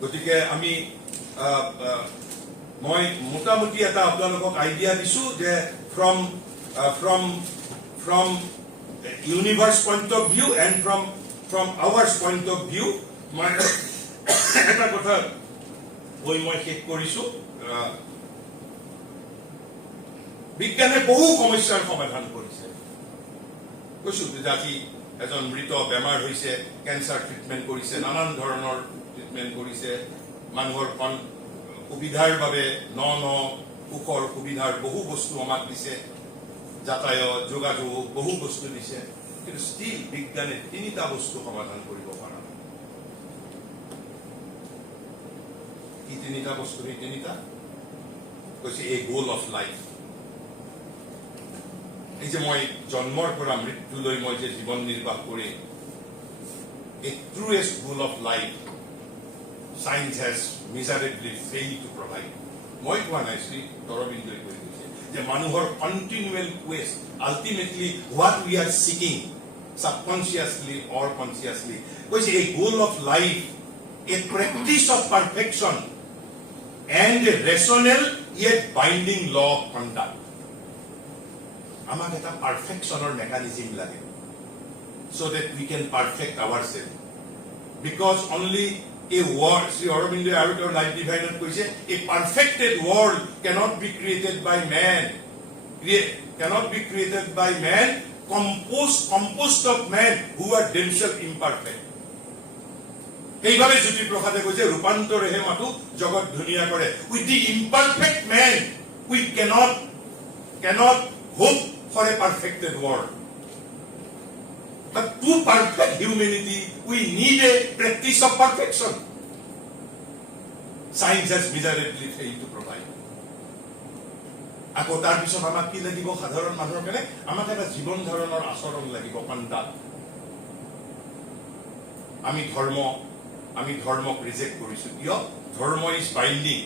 গতিকে আমি মই মোটামুটি এটা আপোনালোকক আইডিয়া দিছো যে from universe point of view and from ours point of view মই এটা কথা কৈ মই শেষ কৰিছো। বিজ্ঞানে বহু সমস্যাৰ সমাধান কৰিছে। কৈছো যে আজি এজন মৃত বেমাৰ হৈছে, কেঞ্চাৰ ট্ৰিটমেণ্ট কৰিছে, নানান ধৰণৰ ট্ৰিটমেণ্ট কৰিছে, মানুহৰ সুবিধাৰ বাবে ন সুখৰ সুবিধাৰ বহু বস্তু আমাক দিছে, যাতায়াত যোগাযোগ বহু বস্তু দিছে, কিন্তু ষ্টিল বিজ্ঞানে তিনিটা বস্তু সমাধান কৰিব পৰা নাই। কি তিনিটা বস্তু? সেই তিনিটা কৈছে এ গোল অফ লাইফ। এই যে মই জন্মৰ পৰা মৃত্যুলৈ মই যে জীৱন নিৰ্বাহ কৰি, a truest goal of life science has miserably fail to provide. মই কোৱা নাই, শ্ৰী অৰবিন্দই কৈ গৈছে যে মানুহৰ continual quest, ultimately what we are seeking subconsciously or consciously, কৈছে a goal of life, a practice of perfection and a rational yet binding law of conduct. আমাক এটা পাৰফেকশনৰ মেকানিজম লাগে so that we can perfect ourselves, because only a world, Sri Aurobindo আৰু তেওঁৰ লাইফ ডিভাইনত কৈছে, a perfected world cannot be created by man, composed of men who are themselves imperfect. এইভাবে জ্যোতিপ্ৰসাদে কৈছে ৰূপান্তৰেহে মাথো জগত ধুনীয়া কৰে। With the imperfect men we cannot hope for a perfected world, but to perfect humanity we need a practice of perfection. Science has miserably failed to provide. আকৌ তাৰ পিছত আমাক কি লাগিব? সাধাৰণ মানুহৰ কাৰণে আমাক এটা জীৱন ধাৰণৰ আচৰণ লাগিব, কণ্ডাক্ট। আমি ধৰ্মক ৰিজেক্ট কৰিছো। কিয়? Dharma is binding,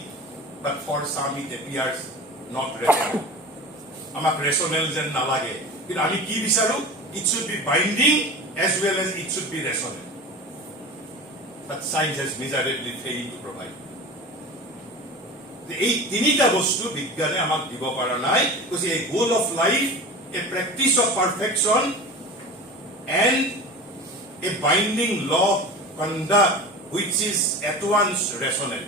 but for some it appears not rational. আমাক ৰেচনেল যেন নালাগে, কিন্তু আমি কি বিচাৰো? It should be binding as well as it should be rational. But science has miserably fail to provide. এই তিনিটা বস্তু বিজ্ঞানে আমাক দিব পৰা নাই। কৈছে a goal of life, a practice of perfection and a binding law of conduct which is at once rational.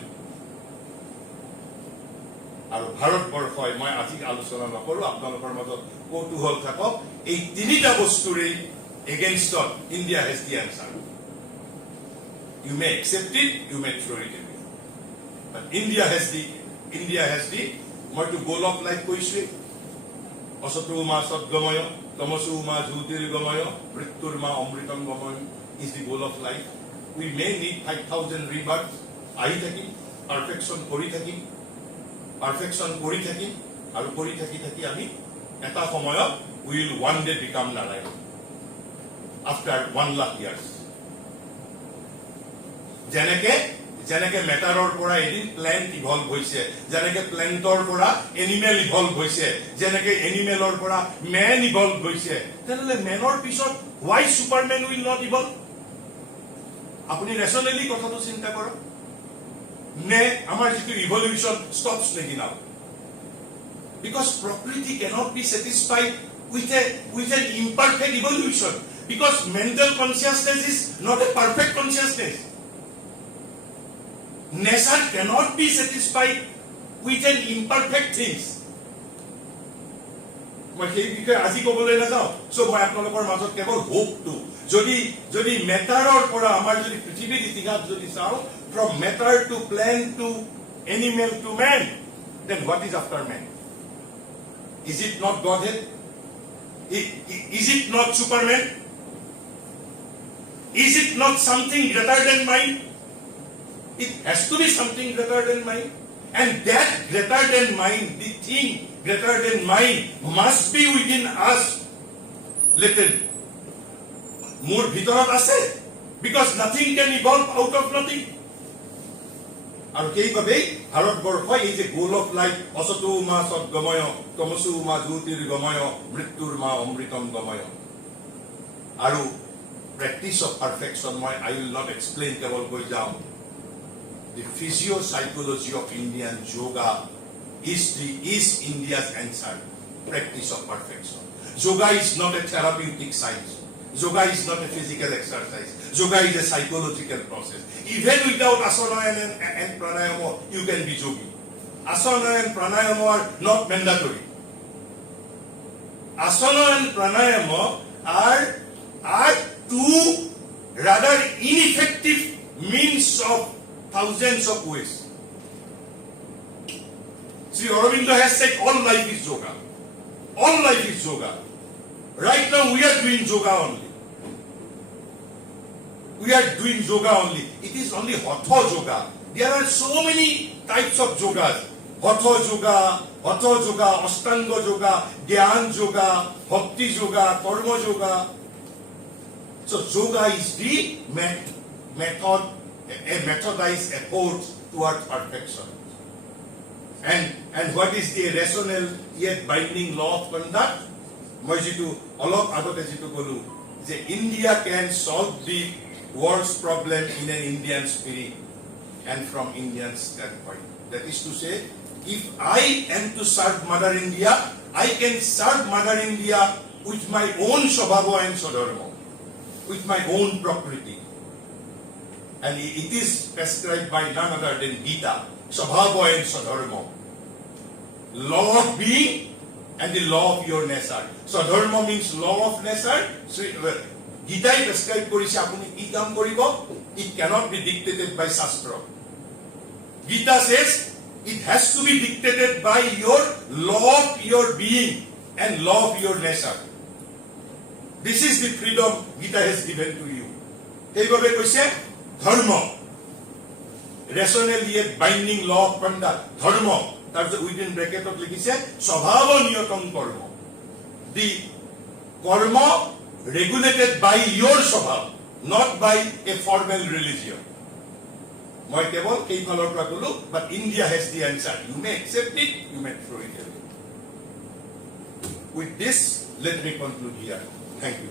আৰু ভাৰতবৰ্ষই, মই আজি আলোচনা নকৰো, আপোনালোকৰ মাজত কৌতূহল থাকক, এই তিনিটা বস্তুৰে এগেইনষ্টত India has the answer. You may accept it, you may throw it away, but India has the মইতো গোল অফ লাইফ কৈছোৱেই, অসতু মা সদ্গময় তমসু মা জ্যোতিৰ্গময় মৃত্যুৰ মা অমৃতম গময় is the goal of life. We may need 5,000 rebirths, আহি থাকিম, পারফেকশন কৰি থাকিম, আৰু কৰি থাকি আমি এটা সময়ত we will one day become Narayan after 1 lakh years. যেনেকে মেটাৰৰ পৰা এদিন প্লেন্ট ইভলভ হৈছে, যেনেকে প্লেন্টৰ পৰা এনিমেল ইভলভ হৈছে, যেনেকে এনিমেলৰ পৰা মেন ইভলভ হৈছে, তেনেহলে মেনৰ পিছত why superman will not evolve? আপুনি ৰেচনেলি কথাটো চিন্তা কৰক, নে আমাৰ যিটো ইভলিউশন ষ্টপছ নেকি নাও? Because property cannot be satisfied with an imperfect evolution, because mental consciousness is not a perfect consciousness. Nature cannot be satisfied with an imperfect things. মই সেই বিষয়ে আজি ক'বলৈ নাযাওঁ সো মই আপোনালোকৰ মাজত কেৱল হোপটো যদি মেটাৰৰ পৰা আমাৰ যদি পৃথিৱীৰ ইতিহাস যদি চাওঁ from matter to plant to animal to man, then what is after man? Is it not Godhead? Is it not Superman? Is it not something greater than mind? It has to be something greater than mind. And that greater than mind, the thing greater than mind, must be within us. Little more bhitorat ase, because nothing can evolve out of nothing. আৰু সেইভাবেই ভাৰতবৰ্ষই এই যে গোল অফ লাইফ অসতু মা সদ্গময় তমসু মা জ্যোতিৰ্গময় মৃত্যুৰ মা অমৃতম গময় আৰু প্ৰেক্টিছ অফ পাৰফেকশ্যন মই আই উইল নট এক্সপ্লেইন কেৱল কৈ যাওঁ the physio-psychology of Indian yoga is India's answer. Practice of perfection. Yoga is not a therapeutic science. Yoga is not a physical exercise. Yoga is a psychological process. Even without asana and pranayama, you can be yogi. Asana and pranayama are not mandatory. Asana and pranayama are two rather ineffective means of thousands of ways. Sri Aurobindo has said all life is yoga. All life is yoga. Right now we are doing yoga only. We are doing yoga only. It is only hatha yoga. There are so many types of yogas. Hatha yoga, Ashtanga yoga, Dhyan yoga, Bhakti yoga, Karma yoga. So yoga is the method, a methodized approach towards perfection. And what is the rational yet binding law of conduct? মই যেটো অলপ আগতে যেটো কলো যে India can solve the world's problem in an Indian spirit and from Indian standpoint. That is to say, if I am to serve Mother India, I can serve Mother India with my own Swabhava and Swadharma, with my own Prakriti. And it is prescribed by none other than Gita, Swabhava and Swadharma. Law of being and the law of your nature. Swadharma means law of nature. So, Gita prescribe korise apuni ki kaam koribo. It cannot be dictated by Shastra. Gita says it has to be dictated by your law of your being and law of your nature. This is the freedom Gita has given to you. Eibabe koise dharma, rational yet binding law of conduct. Dharma. তাৰপিছত উইদিন ব্ৰেকেটত লিখিছে স্বভাৱ নিয়তম কৰ্ম. দি কৰ্ম ৰেগুলেটেড বাই ইয়ৰ স্বভাৱ, not by a formal religion. মই কেৱল এইফালৰ পৰা ক'লো, but India has the answer. You may accept it, you may throw it away. With this, let me conclude here. Thank you.